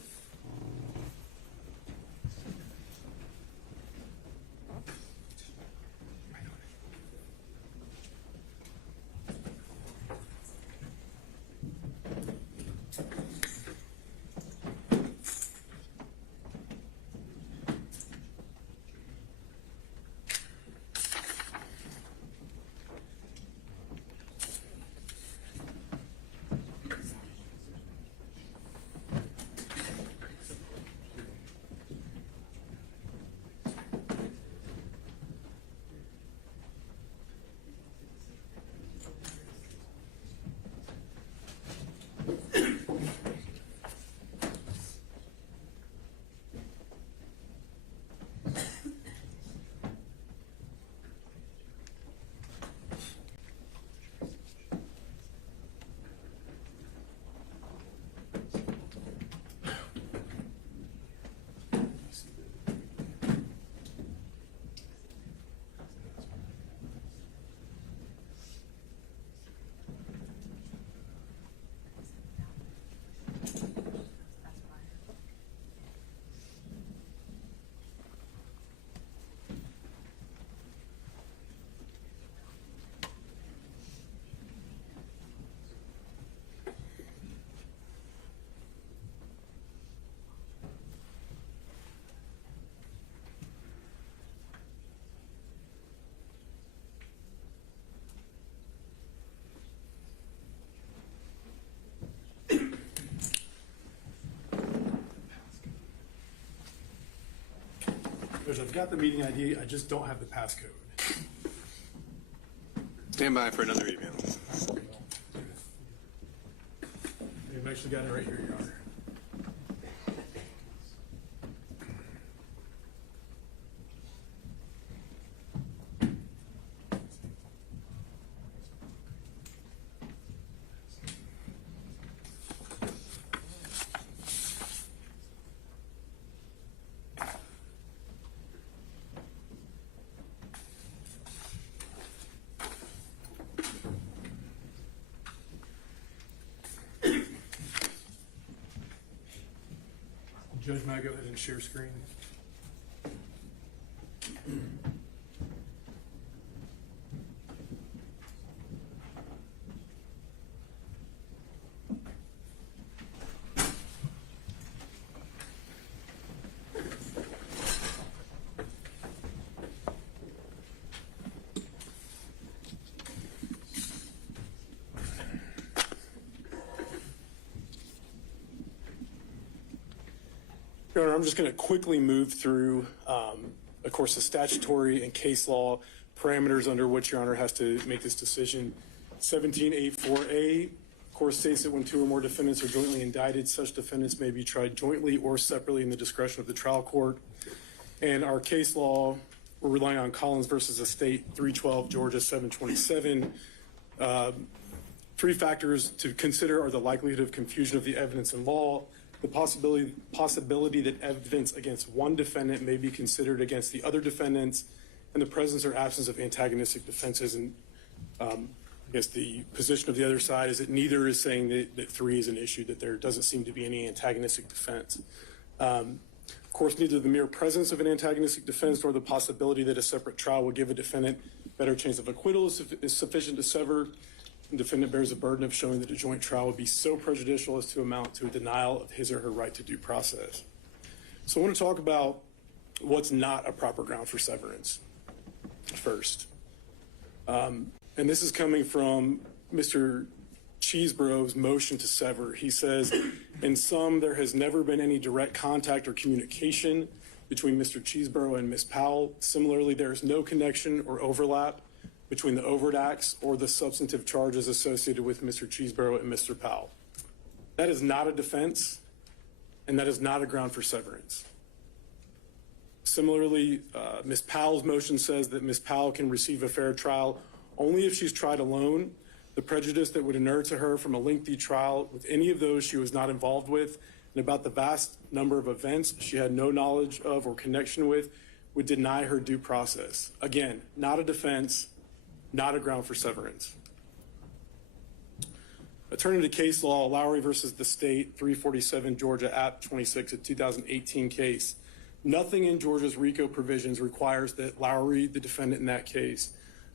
I've got the meeting ID, I just don't have the passcode. Stand by for another email. I've actually got it right here, Your Honor. Judge, may I go ahead and share screen? Your Honor, I'm just going to quickly move through, of course, the statutory and case law parameters under which Your Honor has to make this decision. 1784A, of course, states that when two or more defendants are jointly indicted, such defendants may be tried jointly or separately in the discretion of the trial court. And our case law, we're relying on Collins versus the State, 312 Georgia 727. Three factors to consider are the likelihood of confusion of the evidence in law, the possibility that evidence against one defendant may be considered against the other defendants, and the presence or absence of antagonistic defenses. And I guess the position of the other side is that neither is saying that three is an issue, that there doesn't seem to be any antagonistic defense. Of course, neither the mere presence of an antagonistic defense nor the possibility that a separate trial will give a defendant better chance of acquittal is sufficient to sever. The defendant bears the burden of showing that a joint trial would be so prejudicial as to amount to a denial of his or her right to due process. So I want to talk about what's not a proper ground for severance first. And this is coming from Mr. Cheeseborough's motion to sever. He says, in sum, there has never been any direct contact or communication between Mr. Cheeseborough and Ms. Powell. Similarly, there is no connection or overlap between the overt acts or the substantive charges associated with Mr. Cheeseborough and Mr. Powell. That is not a defense, and that is not a ground for severance. Similarly, Ms. Powell's motion says that Ms. Powell can receive a fair trial only if she's tried alone. The prejudice that would inure to her from a lengthy trial with any of those she was not involved with, and about the vast number of events she had no knowledge of or connection with, would deny her due process. Again, not a defense, not a ground for severance. Turning to case law, Lowry versus the State, 347 Georgia App 26, a 2018 case. Nothing in Georgia's RICO provisions requires that Lowry, the defendant in that case,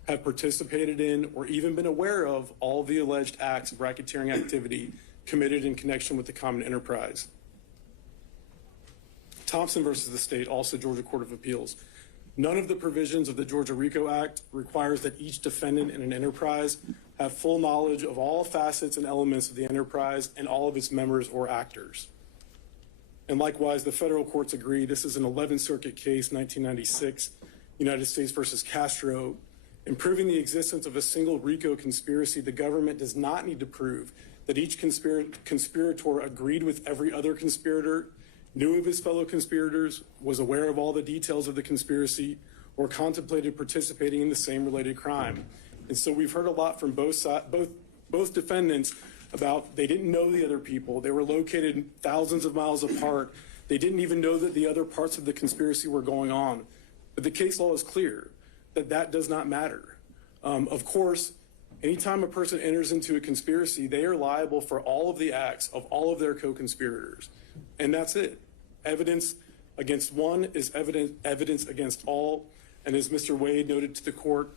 have participated in or even been aware of all the alleged acts of racketeering activity committed in connection with the common enterprise. Thompson versus the State, also Georgia Court of Appeals. None of the provisions of the Georgia RICO Act requires that each defendant in an enterprise have full knowledge of all facets and elements of the enterprise and all of its members or actors. And likewise, the federal courts agree. This is an 11th Circuit case, 1996, United States versus Castro. In proving the existence of a single RICO conspiracy, the government does not need to prove that each conspirator agreed with every other conspirator, knew of his fellow conspirators, was aware of all the details of the conspiracy, or contemplated participating in the same related crime. And so we've heard a lot from both defendants about they didn't know the other people. They were located thousands of miles apart. They didn't even know that the other parts of the conspiracy were going on. But the case law is clear that that does not matter. Of course, anytime a person enters into a conspiracy, they are liable for all of the acts of all of their co-conspirators. And that's it. Evidence against one is evidence against all. And as Mr. Wade noted to the court,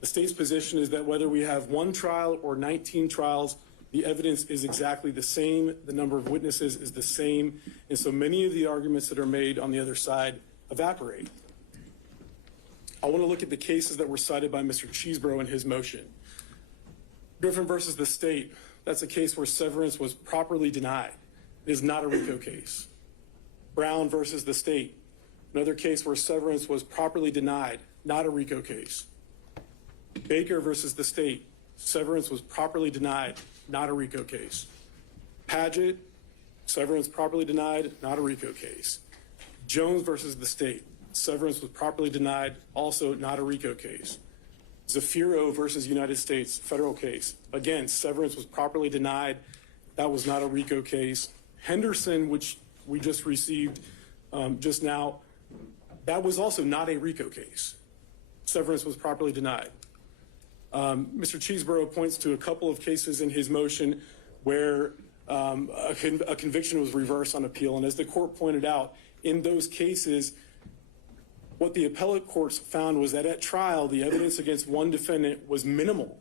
the state's position is that whether we have one trial or 19 trials, the evidence is exactly the same. The number of witnesses is the same. And so many of the arguments that are made on the other side evaporate. I want to look at the cases that were cited by Mr. Cheeseborough in his motion. Griffin versus the State, that's a case where severance was properly denied. It is not a RICO case. Brown versus the State, another case where severance was properly denied, not a RICO case. Baker versus the state, severance was properly denied, not a RICO case. Padgett, severance properly denied, not a RICO case. Jones versus the state, severance was properly denied, also not a RICO case. Zafiro versus United States, federal case. Again, severance was properly denied. That was not a RICO case. Henderson, which we just received just now, that was also not a RICO case. Severance was properly denied. Mr. Cheeseborough points to a couple of cases in his motion where a conviction was reversed on appeal. And as the court pointed out, in those cases, what the appellate courts found was that at trial, the evidence against one defendant was minimal,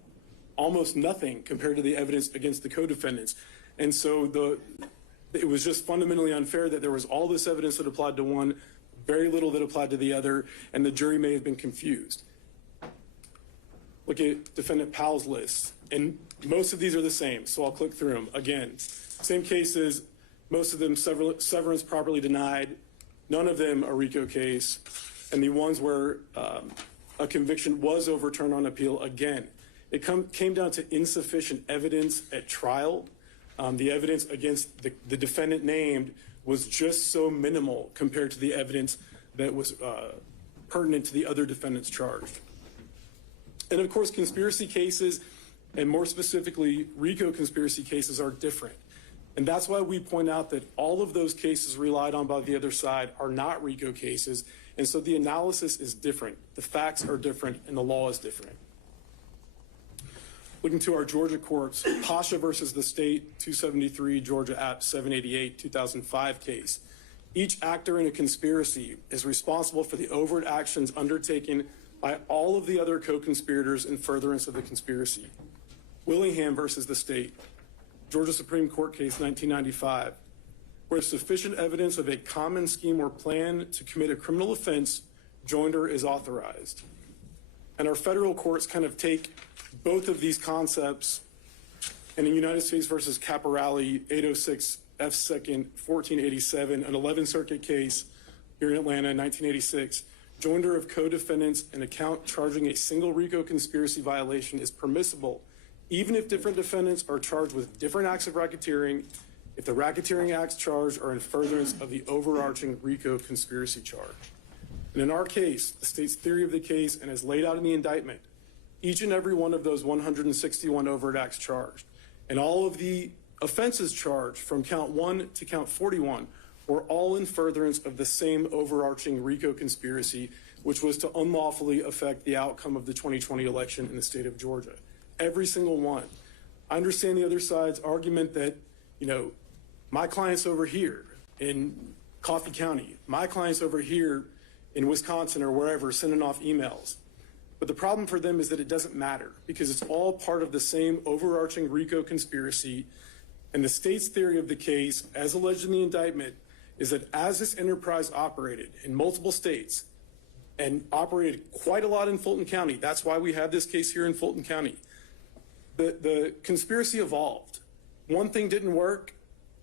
almost nothing compared to the evidence against the co-defendants. And so it was just fundamentally unfair that there was all this evidence that applied to one, very little that applied to the other, and the jury may have been confused. Look at Defendant Powell's list, and most of these are the same, so I'll click through them. Again, same cases, most of them severance properly denied, none of them a RICO case, and the ones where a conviction was overturned on appeal, again, it came down to insufficient evidence at trial. The evidence against the defendant named was just so minimal compared to the evidence that was pertinent to the other defendants charged. And of course, conspiracy cases, and more specifically, RICO conspiracy cases, are different. And that's why we point out that all of those cases relied on by the other side are not RICO cases. And so the analysis is different. The facts are different, and the law is different. Looking to our Georgia courts, Pasha versus the state, 273, Georgia App 788, 2005 case. Each actor in a conspiracy is responsible for the overt actions undertaken by all of the other co-conspirators in furtherance of the conspiracy. Willingham versus the state, Georgia Supreme Court case 1995, where sufficient evidence of a common scheme or plan to commit a criminal offense, joinder is authorized. And our federal courts kind of take both of these concepts, and in United States versus Caporale, 806 F. 2nd, 1487, an 11th Circuit case here in Atlanta in 1986, joinder of co-defendants in a count charging a single RICO conspiracy violation is permissible, even if different defendants are charged with different acts of racketeering, if the racketeering acts charged are in furtherance of the overarching RICO conspiracy charge. And in our case, the state's theory of the case, and as laid out in the indictment, each and every one of those 161 overt acts charged, and all of the offenses charged from count 1 to count 41 were all in furtherance of the same overarching RICO conspiracy, which was to unlawfully affect the outcome of the 2020 election in the state of Georgia. Every single one. I understand the other side's argument that, my clients over here in Coffee County, my clients over here in Wisconsin or wherever sending off emails. But the problem for them is that it doesn't matter because it's all part of the same overarching RICO conspiracy. And the state's theory of the case, as alleged in the indictment, is that as this enterprise operated in multiple states and operated quite a lot in Fulton County, that's why we have this case here in Fulton County, the conspiracy evolved. One thing didn't work,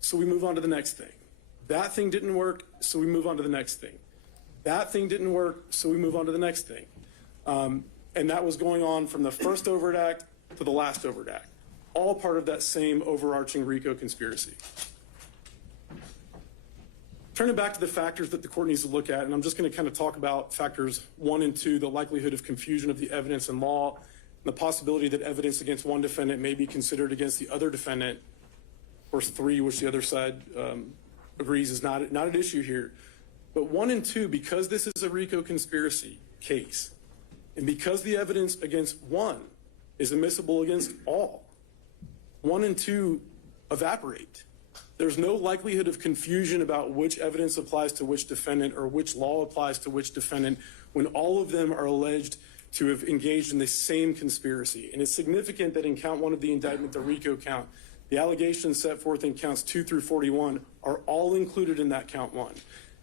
so we move on to the next thing. That thing didn't work, so we move on to the next thing. That thing didn't work, so we move on to the next thing. And that was going on from the first overt act to the last overt act, all part of that same overarching RICO conspiracy. Turning back to the factors that the court needs to look at, and I'm just going to kind of talk about factors 1 and 2, the likelihood of confusion of the evidence in law, and the possibility that evidence against one defendant may be considered against the other defendant. Of course, 3, which the other side agrees is not an issue here. But 1 and 2, because this is a RICO conspiracy case, and because the evidence against one is admissible against all, 1 and 2 evaporate. There's no likelihood of confusion about which evidence applies to which defendant or which law applies to which defendant when all of them are alleged to have engaged in the same conspiracy. And it's significant that in count 1 of the indictment, the RICO count, the allegations set forth in counts 2 through 41 are all included in that count 1.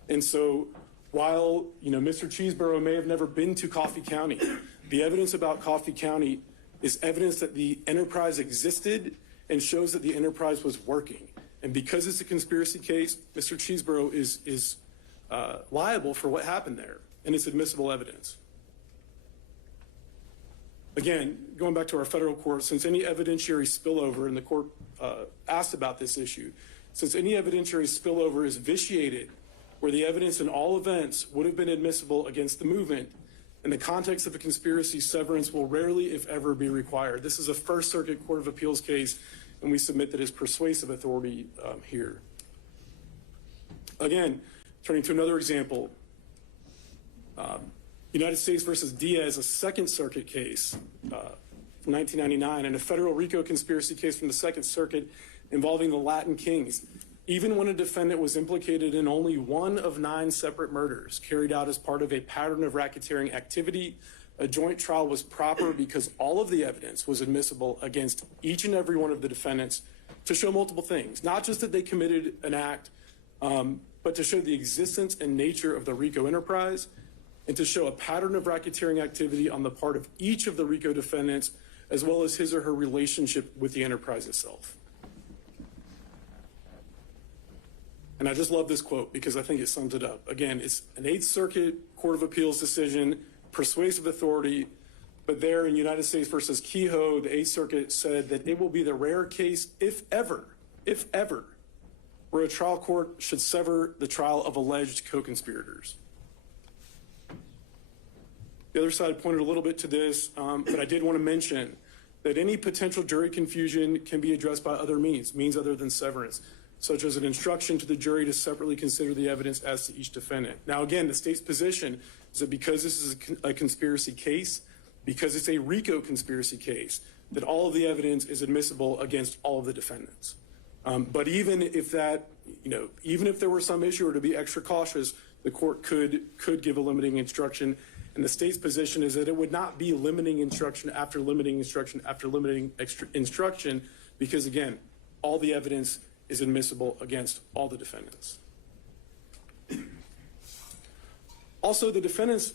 And so while, Mr. Cheeseborough may have never been to Coffee County, the evidence about Coffee County is evidence that the enterprise existed and shows that the enterprise was working. And because it's a conspiracy case, Mr. Cheeseborough is liable for what happened there, and it's admissible evidence. Again, going back to our federal court, since any evidentiary spillover, and the court asked about this issue, since any evidentiary spillover is vitiated where the evidence in all events would have been admissible against the movement, in the context of a conspiracy, severance will rarely, if ever, be required. This is a First Circuit Court of Appeals case, and we submit that as persuasive authority here. Again, turning to another example, United States versus Diaz, a Second Circuit case from 1999, and a federal RICO conspiracy case from the Second Circuit involving the Latin Kings. Even when a defendant was implicated in only one of 9 separate murders carried out as part of a pattern of racketeering activity, a joint trial was proper because all of the evidence was admissible against each and every one of the defendants to show multiple things, not just that they committed an act, but to show the existence and nature of the RICO enterprise, and to show a pattern of racketeering activity on the part of each of the RICO defendants, as well as his or her relationship with the enterprise itself. And I just love this quote because I think it sums it up. Again, it's an 8th Circuit Court of Appeals decision, persuasive authority, but there in United States versus Kehoe, the 8th Circuit said that it will be the rare case, if ever, where a trial court should sever the trial of alleged co-conspirators. The other side pointed a little bit to this, but I did want to mention that any potential jury confusion can be addressed by other means other than severance, such as an instruction to the jury to separately consider the evidence as to each defendant. Now, again, the state's position is that because this is a conspiracy case, because it's a RICO conspiracy case, that all of the evidence is admissible against all of the defendants. But even if that, even if there were some issue or to be extra cautious, the court could give a limiting instruction. And the state's position is that it would not be limiting instruction after limiting instruction after limiting instruction, because again, all the evidence is admissible against all the defendants. Also, the defendants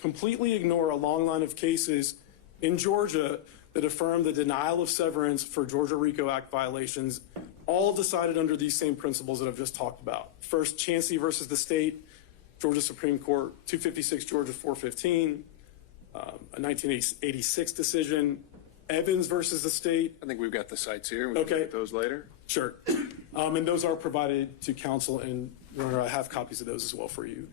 completely ignore a long line of cases in Georgia that affirm the denial of severance for Georgia RICO Act violations, all decided under these same principles that I've just talked about. First, Chancey versus the state, Georgia Supreme Court, 256 Georgia 415, a 1986 decision. Evans versus the state. I think we've got the sites here. We can Okay. get those later. Sure. And those are provided to counsel, and I have copies of those as well for you.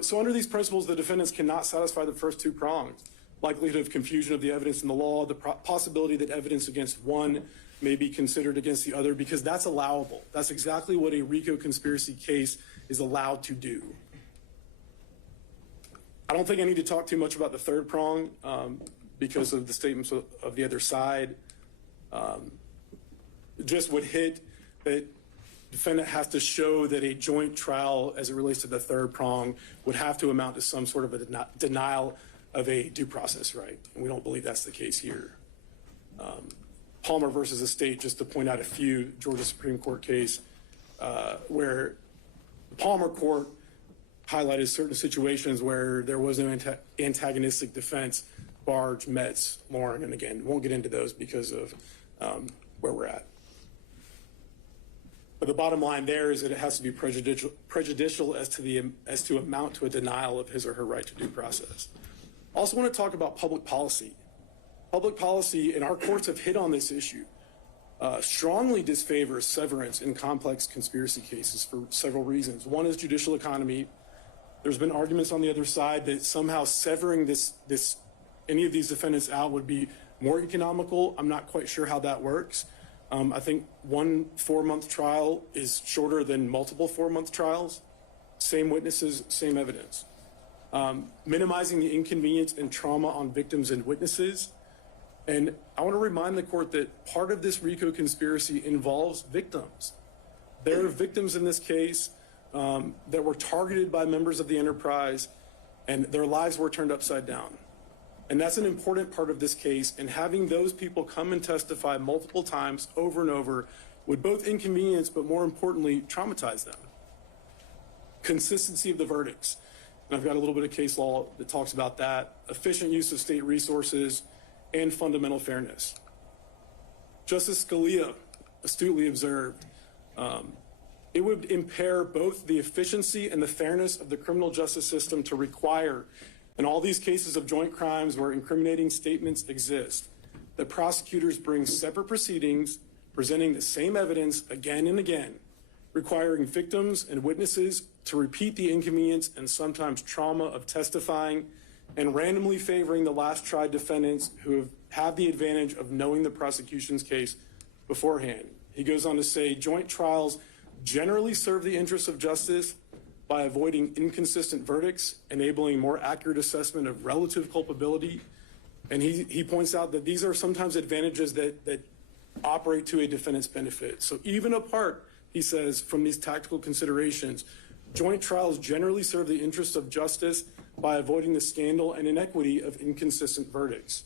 So under these principles, the defendants cannot satisfy the first 2 prongs. Likelihood of confusion of the evidence in the law, the possibility that evidence against one may be considered against the other, because that's allowable. That's exactly what a RICO conspiracy case is allowed to do. I don't think I need to talk too much about the 3rd prong because of the statements of the other side. Just would hit that defendant has to show that a joint trial as it relates to the 3rd prong would have to amount to some sort of a denial of a due process right. And we don't believe that's the case here. Palmer versus the state, just to point out a few, Georgia Supreme Court case where the Palmer court highlighted certain situations where there was no antagonistic defense, Barge, Metz, Lauren, and again, won't get into those because of where we're at. But the bottom line there is that it has to be prejudicial as to amount to a denial of his or her right to due process. Also want to talk about public policy. Public policy, and our courts have hit on this issue, strongly disfavors severance in complex conspiracy cases for several reasons. One is judicial economy. There's been arguments on the other side that somehow severing any of these defendants out would be more economical. I'm not quite sure how that works. I think one 4-month trial is shorter than multiple 4-month trials. Same witnesses, same evidence. Minimizing the inconvenience and trauma on victims and witnesses. And I want to remind the court that part of this RICO conspiracy involves victims. There are victims in this case that were targeted by members of the enterprise, and their lives were turned upside down. And that's an important part of this case, and having those people come and testify multiple times over and over would both inconvenience, but more importantly, traumatize them. Consistency of the verdicts. And I've got a little bit of case law that talks about that. Efficient use of state resources and fundamental fairness. Justice Scalia astutely observed, it would impair both the efficiency and the fairness of the criminal justice system to require, in all these cases of joint crimes where incriminating statements exist, that prosecutors bring separate proceedings presenting the same evidence again and again, requiring victims and witnesses to repeat the inconvenience and sometimes trauma of testifying, and randomly favoring the last tried defendants who have the advantage of knowing the prosecution's case beforehand. He goes on to say, joint trials generally serve the interests of justice by avoiding inconsistent verdicts, enabling more accurate assessment of relative culpability. And he points out that these are sometimes advantages that operate to a defendant's benefit. So even apart, he says, from these tactical considerations, joint trials generally serve the interests of justice by avoiding the scandal and inequity of inconsistent verdicts.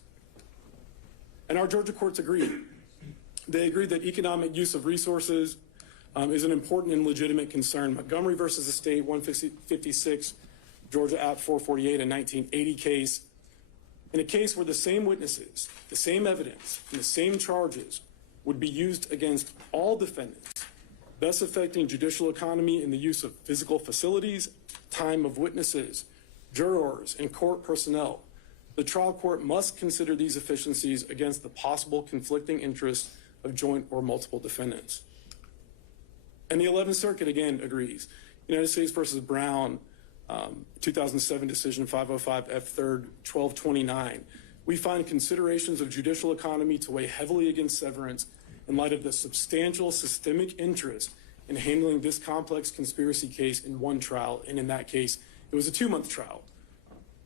And our Georgia courts agree. They agree that economic use of resources is an important and legitimate concern. Montgomery versus the state, 156, Georgia App 448, a 1980 case. In a case where the same witnesses, the same evidence, and the same charges would be used against all defendants, thus affecting judicial economy in the use of physical facilities, time of witnesses, jurors, and court personnel. The trial court must consider these efficiencies against the possible conflicting interests of joint or multiple defendants. And the 11th Circuit again agrees. United States versus Brown, 2007 decision 505 F3rd 1229. We find considerations of judicial economy to weigh heavily against severance in light of the substantial systemic interest in handling this complex conspiracy case in one trial. And in that case, it was a 2-month trial.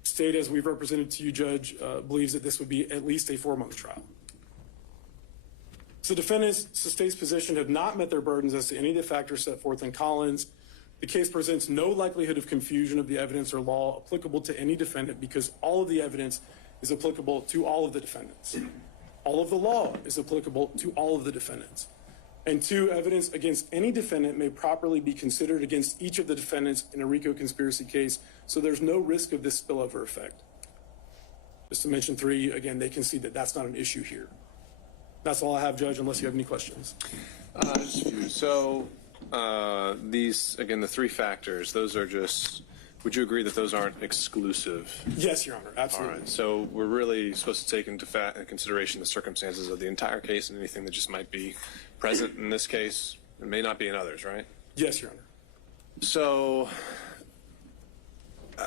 State, as we've represented to you, Judge, believes that this would be at least a 4-month trial. So defendants, the state's position, have not met their burdens as to any of the factors set forth in Collins. The case presents no likelihood of confusion of the evidence or law applicable to any defendant because all of the evidence is applicable to all of the defendants. All of the law is applicable to all of the defendants. And 2, evidence against any defendant may properly be considered against each of the defendants in a RICO conspiracy case, so there's no risk of this spillover effect. Just to mention 3, again, they concede that that's not an issue here. That's all I have, Judge, unless you have any questions. Just a few. So these, again, the 3 factors, those are just, would you agree that those aren't exclusive? Yes, Your Honor, absolutely. All right. So we're really supposed to take into consideration the circumstances of the entire case and anything that just might be present in this case and may not be in others, right? Yes, Your Honor. So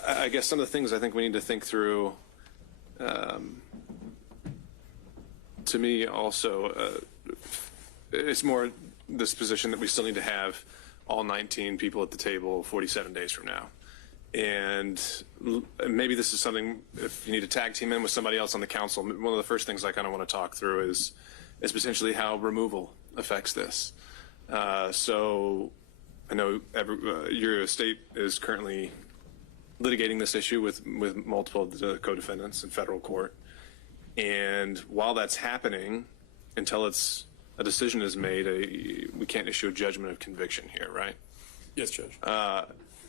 I guess some of the things I think we need to think through, to me also, it's more this position that we still need to have all 19 people at the table 47 days from now. And maybe this is something, if you need to tag team in with somebody else on the council, one of the first things I kind of want to talk through is potentially how removal affects this. So I know your state is currently litigating this issue with multiple of the co-defendants in federal court. And while that's happening, until a decision is made, we can't issue a judgment of conviction here, right? Yes, Judge.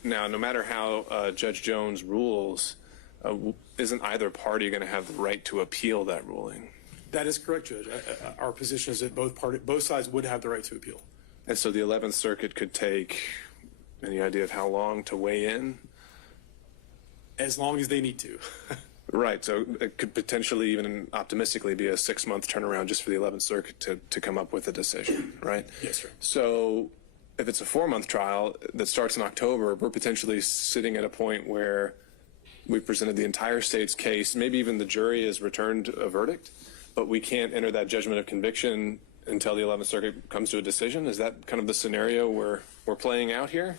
Now, no matter how Judge Jones rules, isn't either party going to have the right to appeal that ruling? That is correct, Judge. Our position is that both sides would have the right to appeal. And so the 11th Circuit could take any idea of how long to weigh in? As long as they need to. Right. So it could potentially, even optimistically, be a 6-month turnaround just for the 11th Circuit to come up with a decision, right? Yes, sir. So if it's a 4-month trial that starts in October, we're potentially sitting at a point where we've presented the entire state's case, maybe even the jury has returned a verdict, but we can't enter that judgment of conviction until the 11th Circuit comes to a decision. Is that kind of the scenario we're playing out here?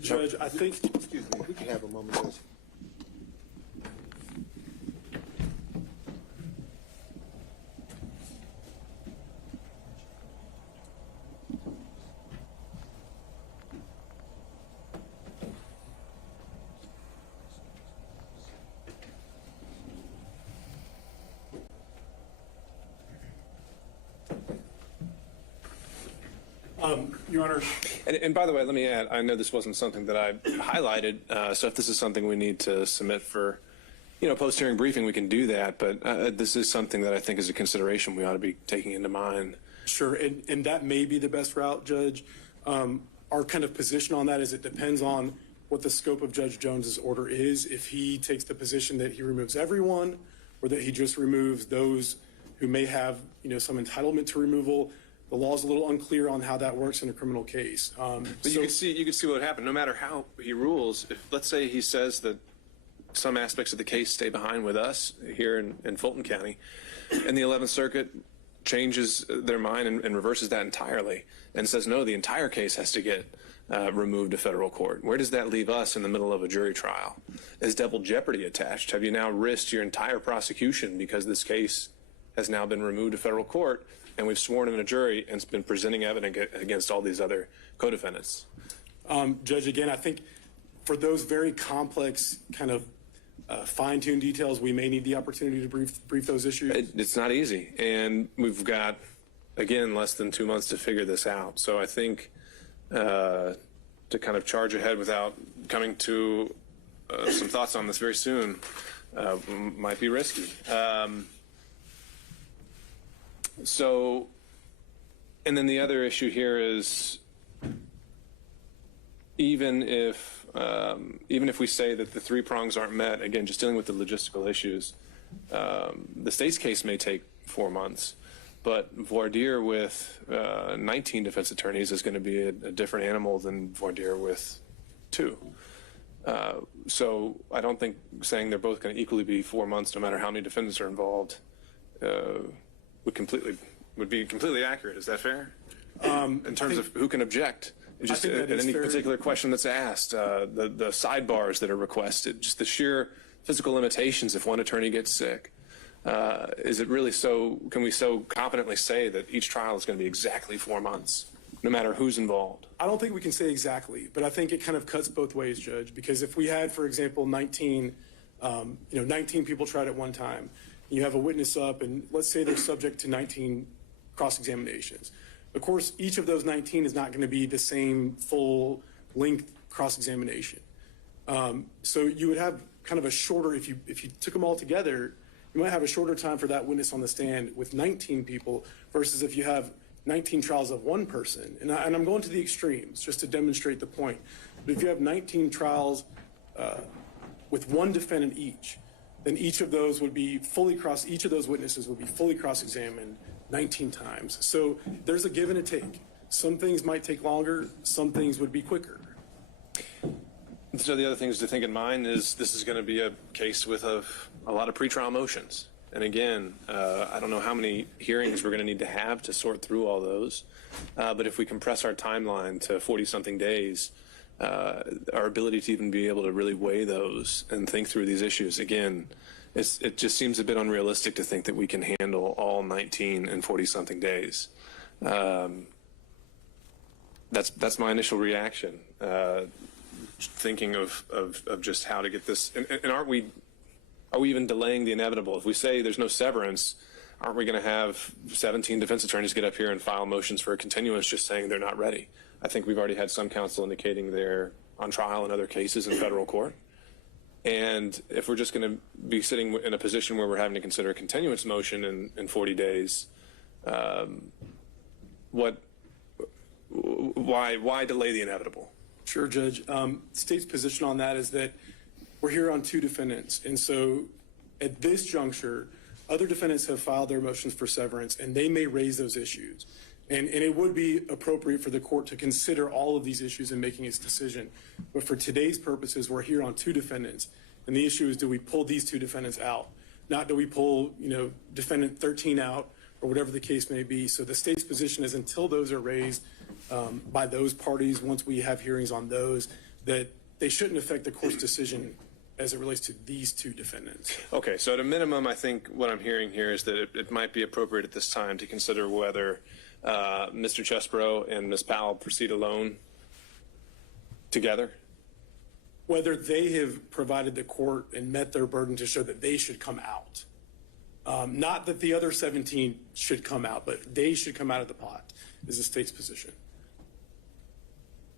Judge, I think... Excuse me, we can have a moment, Judge. Your Honor. And by the way, let me add, I know this wasn't something that I highlighted, so if this is something we need to submit for, post-hearing briefing, we can do that, but this is something that I think is a consideration we ought to be taking into mind. Sure, and that may be the best route, Judge. our kind of position on that is it depends on what the scope of Judge Jones's order is. If he takes the position that he removes everyone, or that he just removes those who may have, some entitlement to removal, the law is a little unclear on how that works in a criminal case. But you can see what would happen. No matter how he rules, if let's say he says that some aspects of the case stay behind with us here in Fulton County, and the 11th Circuit changes their mind and reverses that entirely and says, no, the entire case has to get removed to federal court. Where does that leave us in the middle of a jury trial? Is double jeopardy attached? Have you now risked your entire prosecution because this case has now been removed to federal court and we've sworn in a jury and it's been presenting evidence against all these other co-defendants? Judge, again, I think for those very complex kind of fine-tuned details, we may need the opportunity to brief those issues. It's not easy, and we've got, again, less than 2 months to figure this out. So I think to kind of charge ahead without coming to some thoughts on this very soon might be risky. And then the other issue here is even if we say that the three prongs aren't met, again, just dealing with the logistical issues, the state's case may take 4 months, but voir dire with 19 defense attorneys is going to be a different animal than voir dire with 2. So I don't think saying they're both going to equally be 4 months, no matter how many defendants are involved, would be completely accurate. Is that fair? In terms of who can object? Just any particular question that's asked, the sidebars that are requested, just the sheer physical limitations if one attorney gets sick. Is it really so, can we so confidently say that each trial is going to be exactly 4 months, no matter who's involved? I don't think we can say exactly, but I think it kind of cuts both ways, Judge, because if we had, for example, 19 people tried at one time, you have a witness up, and let's say they're subject to 19 cross-examinations. Of course, each of those 19 is not going to be the same full-length cross-examination. So you would have kind of a shorter, if you took them all together, you might have a shorter time for that witness on the stand with 19 people versus if you have 19 trials of one person. And I'm going to the extremes just to demonstrate the point. But if you have 19 trials with one defendant each, then each of those witnesses would be fully cross-examined 19 times. So there's a give and a take. Some things might take longer, some things would be quicker. So the other things to think in mind is this is going to be a case with a lot of pretrial motions. And again, I don't know how many hearings we're going to need to have to sort through all those. But if we compress our timeline to 40-something days, our ability to even be able to really weigh those and think through these issues, again, it just seems a bit unrealistic to think that we can handle all 19 in 40-something days. That's my initial reaction. Thinking of just how to get this, and are we even delaying the inevitable? If we say there's no severance, aren't we going to have 17 defense attorneys get up here and file motions for a continuance just saying they're not ready? I think we've already had some counsel indicating they're on trial in other cases in federal court. And if we're just going to be sitting in a position where we're having to consider a continuance motion in 40 days, why delay the inevitable? Sure, Judge. State's position on that is that we're here on 2 defendants. And so at this juncture, other defendants have filed their motions for severance, and they may raise those issues. And it would be appropriate for the court to consider all of these issues in making its decision. But for today's purposes, we're here on 2 defendants. And the issue is, do we pull these 2 defendants out? Not do we pull, defendant 13 out or whatever the case may be. So the state's position is until those are raised by those parties, once we have hearings on those, that they shouldn't affect the court's decision as it relates to these 2 defendants. Okay, so at a minimum, I think what I'm hearing here is that it might be appropriate at this time to consider whether Mr. Chesbrough and Ms. Powell proceed alone together. Whether they have provided the court and met their burden to show that they should come out. Not that the other 17 should come out, but they should come out of the pot is the state's position.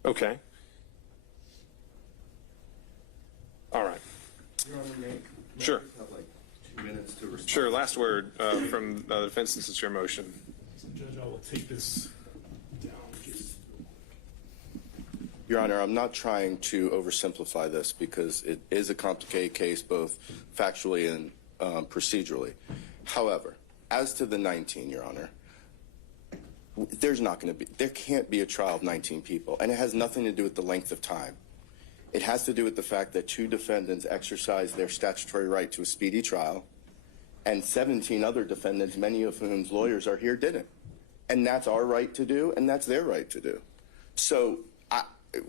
Okay. All right. Your Honor, may Sure. I have like 2 minutes to respond? Sure, last word from the defense since it's your motion. So, Judge, I will take this down. Your Honor, I'm not trying to oversimplify this because it is a complicated case, both factually and procedurally. However, as to the 19, Your Honor, there can't be a trial of 19 people, and it has nothing to do with the length of time. It has to do with the fact that 2 defendants exercised their statutory right to a speedy trial, and 17 other defendants, many of whom's lawyers are here, didn't. And that's our right to do, and that's their right to do. So,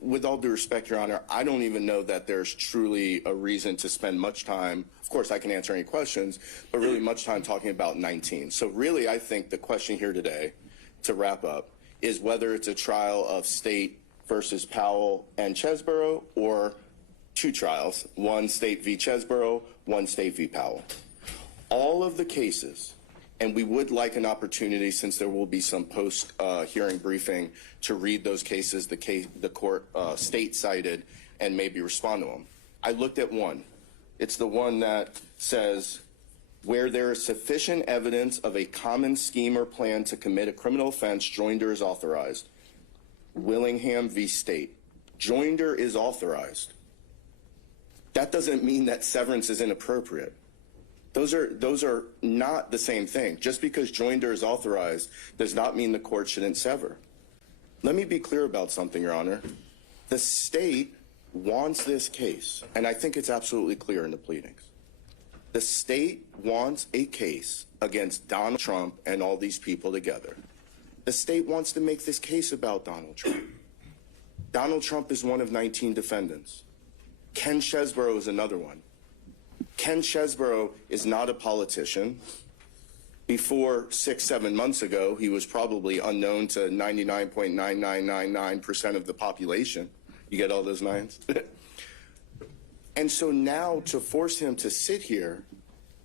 with all due respect, Your Honor, I don't even know that there's truly a reason to spend much time. Of course, I can answer any questions, but really much time talking about 19. So really, I think the question here today, to wrap up, is whether it's a trial of State versus Powell and Chesborough, or 2 trials, one State v. Chesborough, one State v. Powell. All of the cases, and we would like an opportunity, since there will be some post-hearing briefing, to read those cases the court State cited and maybe respond to them. I looked at one. It's the one that says, where there is sufficient evidence of a common scheme or plan to commit a criminal offense, joinder is authorized. Willingham v. State. Joinder is authorized. That doesn't mean that severance is inappropriate. Those are not the same thing. Just because joinder is authorized does not mean the court shouldn't sever. Let me be clear about something, Your Honor. The State wants this case, and I think it's absolutely clear in the pleadings. The State wants a case against Donald Trump and all these people together. The State wants to make this case about Donald Trump. Donald Trump is one of 19 defendants. Ken Chesborough is another one. Ken Chesborough is not a politician. Before 6-7 months ago, he was probably unknown to 99.9999% of the population. You get all those nines? And so now to force him to sit here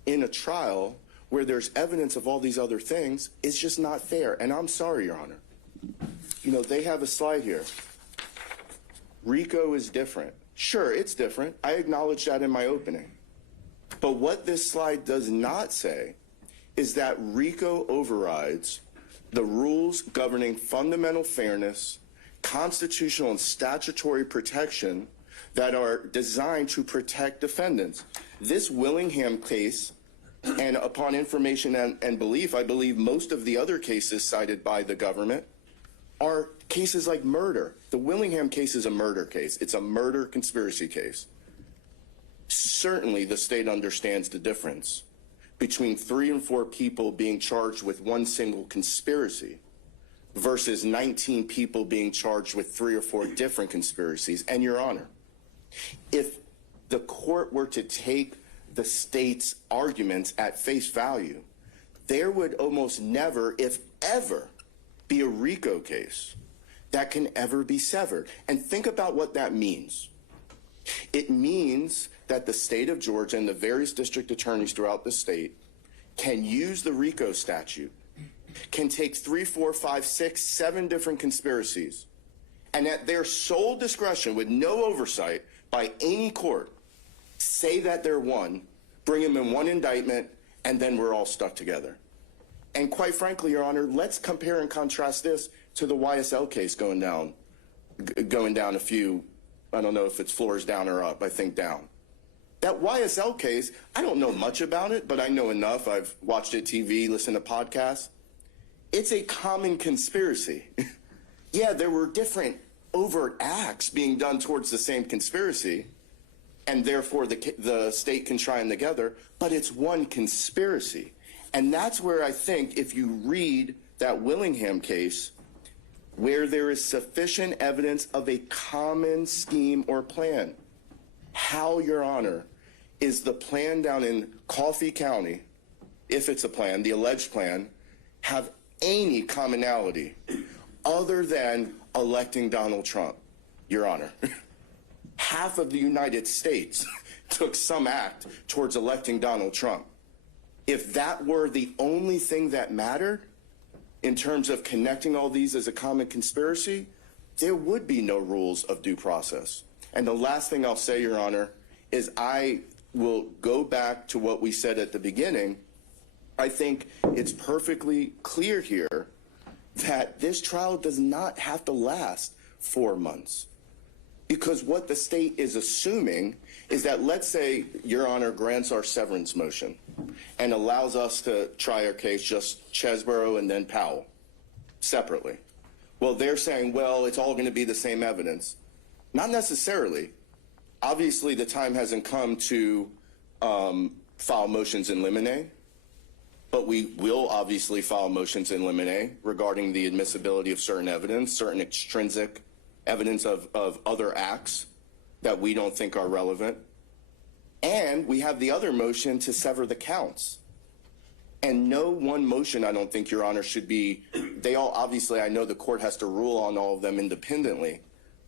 in a trial where there's evidence of all these other things is just not fair. And I'm sorry, Your Honor. You know, they have a slide here. RICO is different. Sure, it's different. I acknowledge that in my opening. But what this slide does not say is that RICO overrides the rules governing fundamental fairness, constitutional and statutory protection that are designed to protect defendants. This Willingham case, and upon information and belief, I believe most of the other cases cited by the government are cases like murder. The Willingham case is a murder case. It's a murder conspiracy case. Certainly the State understands the difference between 3 and 4 people being charged with one single conspiracy versus 19 people being charged with 3 or 4 different conspiracies. And Your Honor, if the court were to take the State's arguments at face value, there would almost never, if ever, be a RICO case that can ever be severed. And think about what that means. It means that the state of Georgia and the various district attorneys throughout the state can use the RICO statute, can take 3, 4, 5, 6, 7 different conspiracies, and at their sole discretion, with no oversight by any court, say that they're one, bring them in one indictment, and then we're all stuck together. And quite frankly, Your Honor, let's compare and contrast this to the YSL case going down a few, I don't know if it's floors down or up, I think down. That YSL case, I don't know much about it, but I know enough. I've watched it TV, listened to podcasts. It's a common conspiracy. Yeah, there were different overt acts being done towards the same conspiracy, and therefore the state can try them together, but it's one conspiracy. And that's where I think if you read that Willingham case, where there is sufficient evidence of a common scheme or plan, how, Your Honor, is the plan down in Coffee County, if it's a plan, the alleged plan, have any commonality other than electing Donald Trump, Your Honor? Half of the United States took some act towards electing Donald Trump. If that were the only thing that mattered in terms of connecting all these as a common conspiracy, there would be no rules of due process. And the last thing I'll say, Your Honor, is I will go back to what we said at the beginning. I think it's perfectly clear here that this trial does not have to last 4 months. Because what the state is assuming is that, let's say Your Honor grants our severance motion and allows us to try our case just Chesborough and then Powell separately. Well, they're saying, well, it's all going to be the same evidence. Not necessarily. Obviously, the time hasn't come to file motions in limine, but we will obviously file motions in limine regarding the admissibility of certain evidence, certain extrinsic evidence of other acts that we don't think are relevant. And we have the other motion to sever the counts. And no one motion, I don't think, Your Honor, should be, they all, obviously, I know the court has to rule on all of them independently,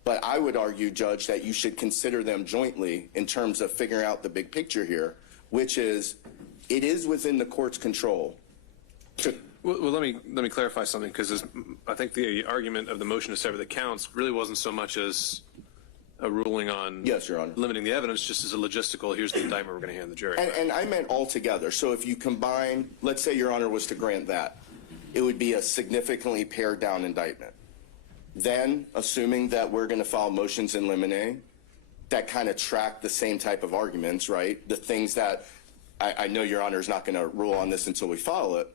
but I would argue, Judge, that you should consider them jointly in terms of figuring out the big picture here, which is, it is within the court's control to. Well, let me clarify something, because I think the argument of the motion to sever the counts really wasn't so much as a ruling on Yes, Your Honor. limiting the evidence, just as a logistical, here's the indictment we're going to hand the jury. And I meant all together. So if you combine, let's say Your Honor was to grant that, it would be a significantly pared down indictment. Then, assuming that we're going to file motions in limine that kind of track the same type of arguments, right? The things that I know Your Honor is not going to rule on this until we file it,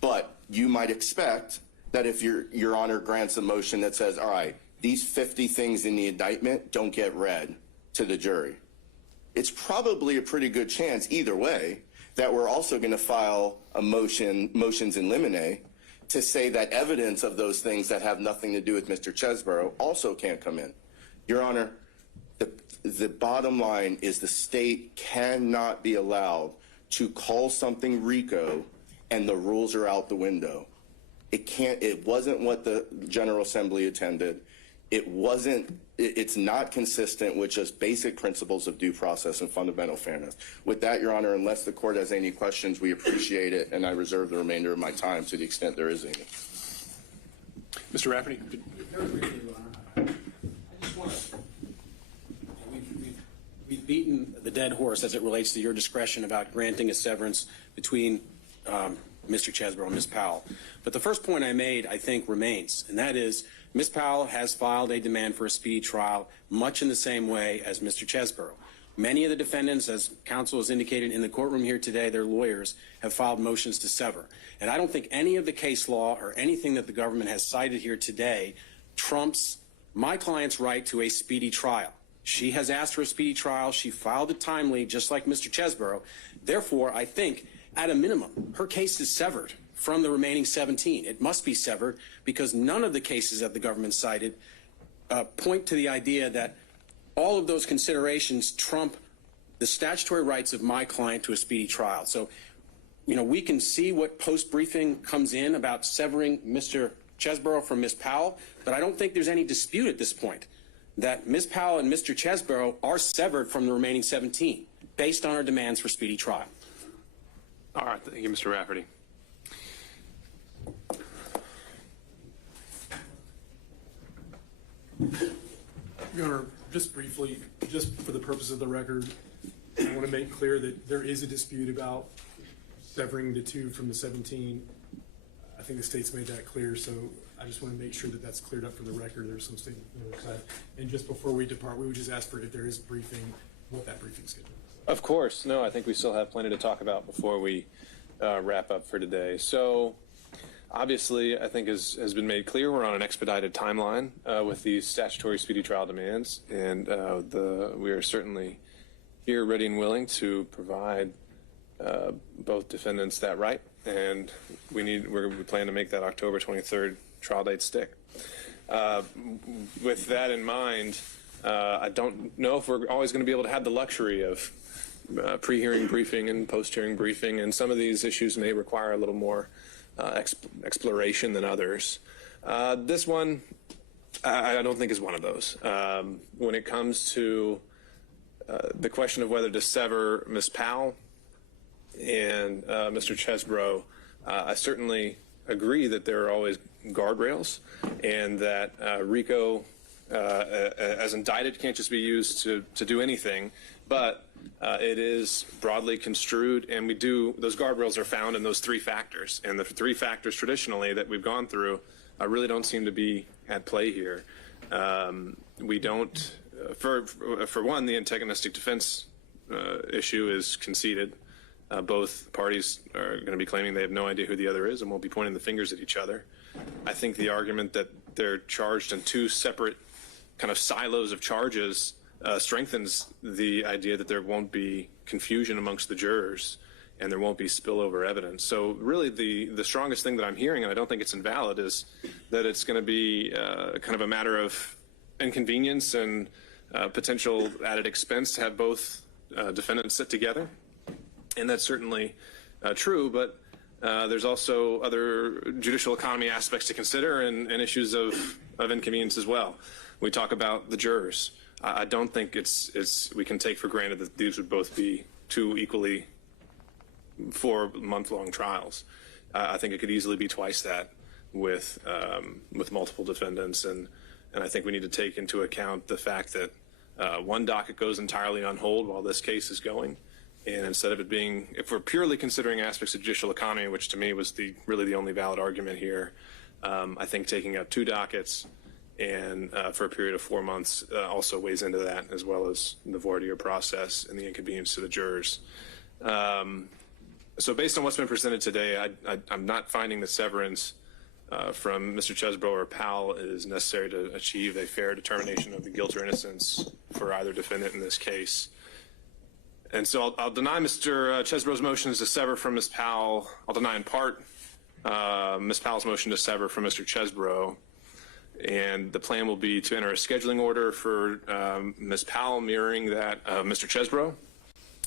but you might expect that if Your Honor grants a motion that says, all right, these 50 things in the indictment don't get read to the jury, it's probably a pretty good chance either way that we're also going to file a motions in limine to say that evidence of those things that have nothing to do with Mr. Chesborough also can't come in. Your Honor, the bottom line is the state cannot be allowed to call something RICO and the rules are out the window. It wasn't what the General Assembly intended. It's not consistent with just basic principles of due process and fundamental fairness. With that, Your Honor, unless the court has any questions, we appreciate it, and I reserve the remainder of my time to the extent there is any. Mr. Rafferty? Very briefly, Your Honor. I just want to. We've beaten the dead horse as it relates to your discretion about granting a severance between Mr. Chesborough and Ms. Powell. But the first point I made, I think, remains, and that is Ms. Powell has filed a demand for a speedy trial much in the same way as Mr. Chesborough. Many of the defendants, as counsel has indicated in the courtroom here today, their lawyers have filed motions to sever. And I don't think any of the case law or anything that the government has cited here today trumps my client's right to a speedy trial. She has asked for a speedy trial. She filed it timely, just like Mr. Chesborough. Therefore, I think, at a minimum, her case is severed from the remaining 17. It must be severed because none of the cases that the government cited point to the idea that all of those considerations trump the statutory rights of my client to a speedy trial. So, you know, we can see what post-briefing comes in about severing Mr. Chesborough from Ms. Powell, but I don't think there's any dispute at this point that Ms. Powell and Mr. Chesborough are severed from the remaining 17 based on our demands for speedy trial. All right, thank you, Mr. Rafferty. Your Honor, just briefly, just for the purpose of the record, I want to make clear that there is a dispute about severing the 2 from the 17. I think the state's made that clear, so I just want to make sure that that's cleared up for the record. There's some statement. And just before we depart, we would just ask for if there is a briefing, what that briefing schedule is. Of course. No, I think we still have plenty to talk about before we wrap up for today. So, obviously, I think as has been made clear, we're on an expedited timeline with these statutory speedy trial demands, and we are certainly here ready and willing to provide both defendants that right, and we plan to make that October 23rd trial date stick. With that in mind, I don't know if we're always going to be able to have the luxury of pre-hearing briefing and post-hearing briefing, and some of these issues may require a little more exploration than others. This one, I don't think is one of those. When it comes to the question of whether to sever Ms. Powell and Mr. Chesborough, I certainly agree that there are always guardrails, and that RICO, as indicted, can't just be used to do anything, but it is broadly construed, and those guardrails are found in those 3 factors. And the 3 factors traditionally that we've gone through really don't seem to be at play here. We don't for one, the antagonistic defense issue is conceded. Both parties are going to be claiming they have no idea who the other is and won't be pointing the fingers at each other. I think the argument that they're charged in two separate kind of silos of charges strengthens the idea that there won't be confusion amongst the jurors and there won't be spillover evidence. So really the strongest thing that I'm hearing, and I don't think it's invalid, is that it's going to be kind of a matter of inconvenience and potential added expense to have both defendants sit together. And that's certainly true, but there's also other judicial economy aspects to consider and issues of inconvenience as well. We talk about the jurors. I don't think we can take for granted that these would both be two equally 4-month-long trials. I think it could easily be twice that with multiple defendants, and I think we need to take into account the fact that one docket goes entirely on hold while this case is going. And instead of it being, if we're purely considering aspects of judicial economy, which to me was really the only valid argument here, I think taking up 2 dockets and for a period of 4 months also weighs into that, as well as the voir dire process and the inconvenience to the jurors. So based on what's been presented today, I'm not finding the severance from Mr. Chesbrough or Powell is necessary to achieve a fair determination of the guilt or innocence for either defendant in this case. And so I'll deny Mr. Chesbrough's motions to sever from Ms. Powell. I'll deny in part Ms. Powell's motion to sever from Mr. Chesbrough. And the plan will be to enter a scheduling order for Ms. Powell mirroring that of Mr. Chesbrough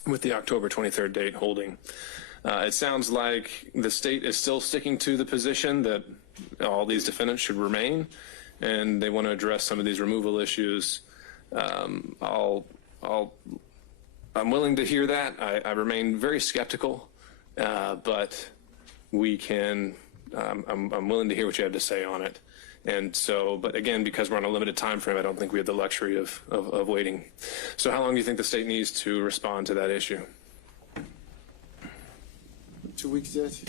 with the October 23rd date holding. It sounds like the state is still sticking to the position that all these defendants should remain, and they want to address some of these removal issues. I'm willing to hear that. I remain very skeptical, but we can. I'm willing to hear what you have to say on it. And so, but again, because we're on a limited time frame, I don't think we have the luxury of waiting. So, how long do you think the state needs to respond to that issue? 2 weeks, Judge?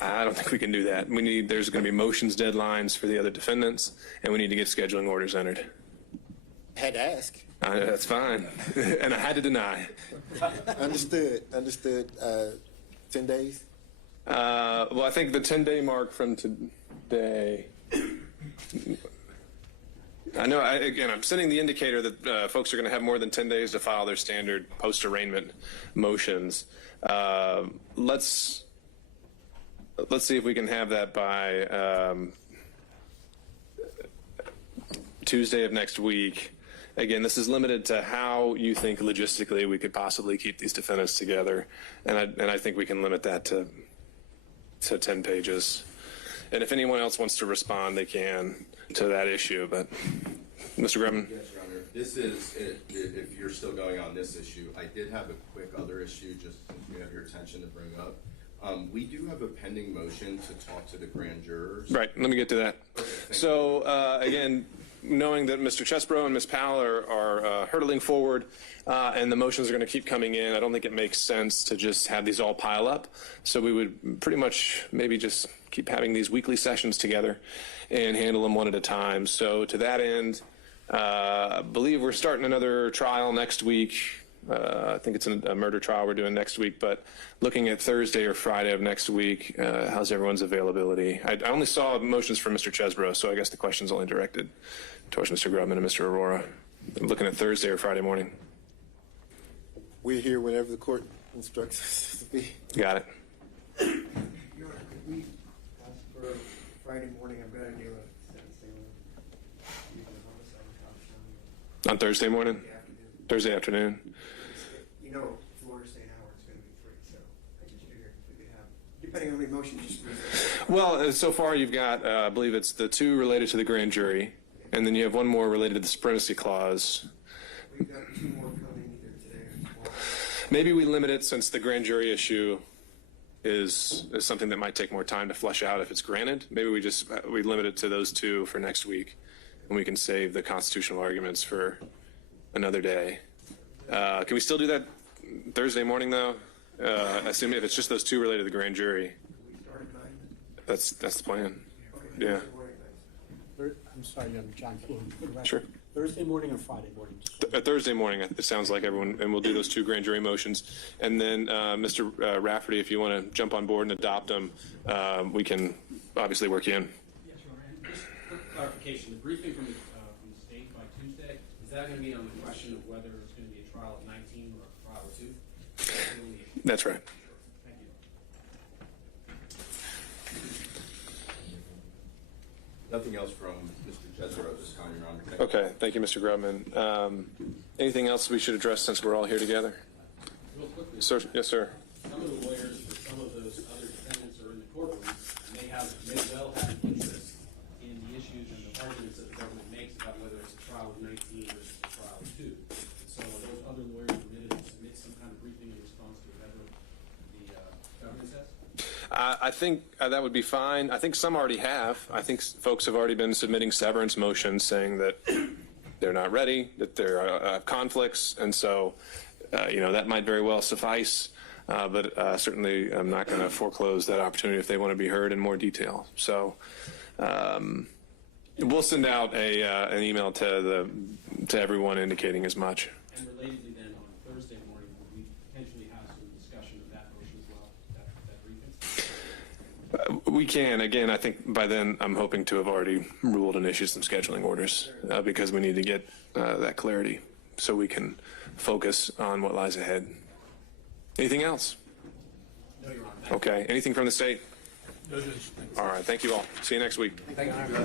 I don't think we can do that. There's going to be motions deadlines for the other defendants, and we need to get scheduling orders entered. Had to ask. That's fine. And I had to deny. Understood. 10 days? Well, I think the 10-day mark from today. I know, again, I'm setting the indicator that folks are going to have more than 10 days to file their standard post-arraignment motions. Let's see if we can have that by Tuesday of next week. Again, this is limited to how you think logistically we could possibly keep these defendants together, and I think we can limit that to 10 pages. And if anyone else wants to respond, they can to that issue. But Mr. Grumman? Yes, Your Honor. This is, if you're still going on this issue, I did have a quick other issue just since we have your attention to bring up. We do have a pending motion to talk to the grand jurors. Right. Let me get to that. So, again, knowing that Mr. Chesbrough and Ms. Powell are hurtling forward and the motions are going to keep coming in, I don't think it makes sense to just have these all pile up. So we would pretty much maybe just keep having these weekly sessions together and handle them one at a time. So to that end, I believe we're starting another trial next week. I think it's a murder trial we're doing next week, but looking at Thursday or Friday of next week, how's everyone's availability? I only saw motions from Mr. Chesbrough, so I guess the question's only directed towards Mr. Grumman and Mr. Aurora. I'm looking at Thursday or Friday morning. We're here whenever the court instructs us to be. Got it. Your Honor, could we ask for Friday morning? I've got to do a sentencing On Thursday morning? afternoon. Thursday afternoon? You know, Florida State Hour is going to be free, so I just figured we could have, depending on the motion, just Well, so far you've got, I believe it's the 2 related to the grand jury, and then you have 1 more related to the supremacy clause. we've got 2 more coming either today or tomorrow. Maybe we limit it, since the grand jury issue is something that might take more time to flesh out if it's granted. Maybe we limit it to those 2 for next week, and we can save the constitutional arguments for another day. Can we still do that Thursday morning, though? Assuming if it's just those 2 related to the grand jury. We start at 9. That's the plan. Okay. Yeah. Thursday morning, 9. I'm sorry, John Flynn. For the record. Sure. Thursday morning or Friday morning? Thursday morning, it sounds like everyone, and we'll do those 2 grand jury motions. And then, Mr. Rafferty, if you want to jump on board and adopt them, we can obviously work you in. Yes, Your Honor. And just for clarification, the briefing from the state by Tuesday, is that going to be on the question of whether it's going to be a trial of 19 or a trial of 2? That's right. Thank you. Nothing else from Mr. Chesbro at this time, Your Honor. Thank you. Okay, thank you, Mr. Grubman. Anything else we should address since we're all here together? Real quickly, Sir, yes, sir. some of the lawyers for some of those other defendants are in the courtroom may well have an interest in the issues and the arguments that the government makes about whether it's a trial of 19 versus a trial of 2. So are those other lawyers permitted to submit some kind of briefing in response to whatever the government says? I think that would be fine. I think some already have. I think folks have already been submitting severance motions saying that they're not ready, that there are conflicts, and so that might very well suffice. But certainly, I'm not going to foreclose that opportunity if they want to be heard in more detail. So we'll send out an email to everyone indicating as much. And relatedly, then on Thursday morning, will we potentially have some discussion of that motion as well? That briefing. We can. Again, I think by then I'm hoping to have already ruled and issued some scheduling orders because we need to get that clarity so we can focus on what lies ahead. Anything else? No, Your Honor. Okay. Anything from the state? No, Judge. All right. Thank you all. See you next week. Thank you.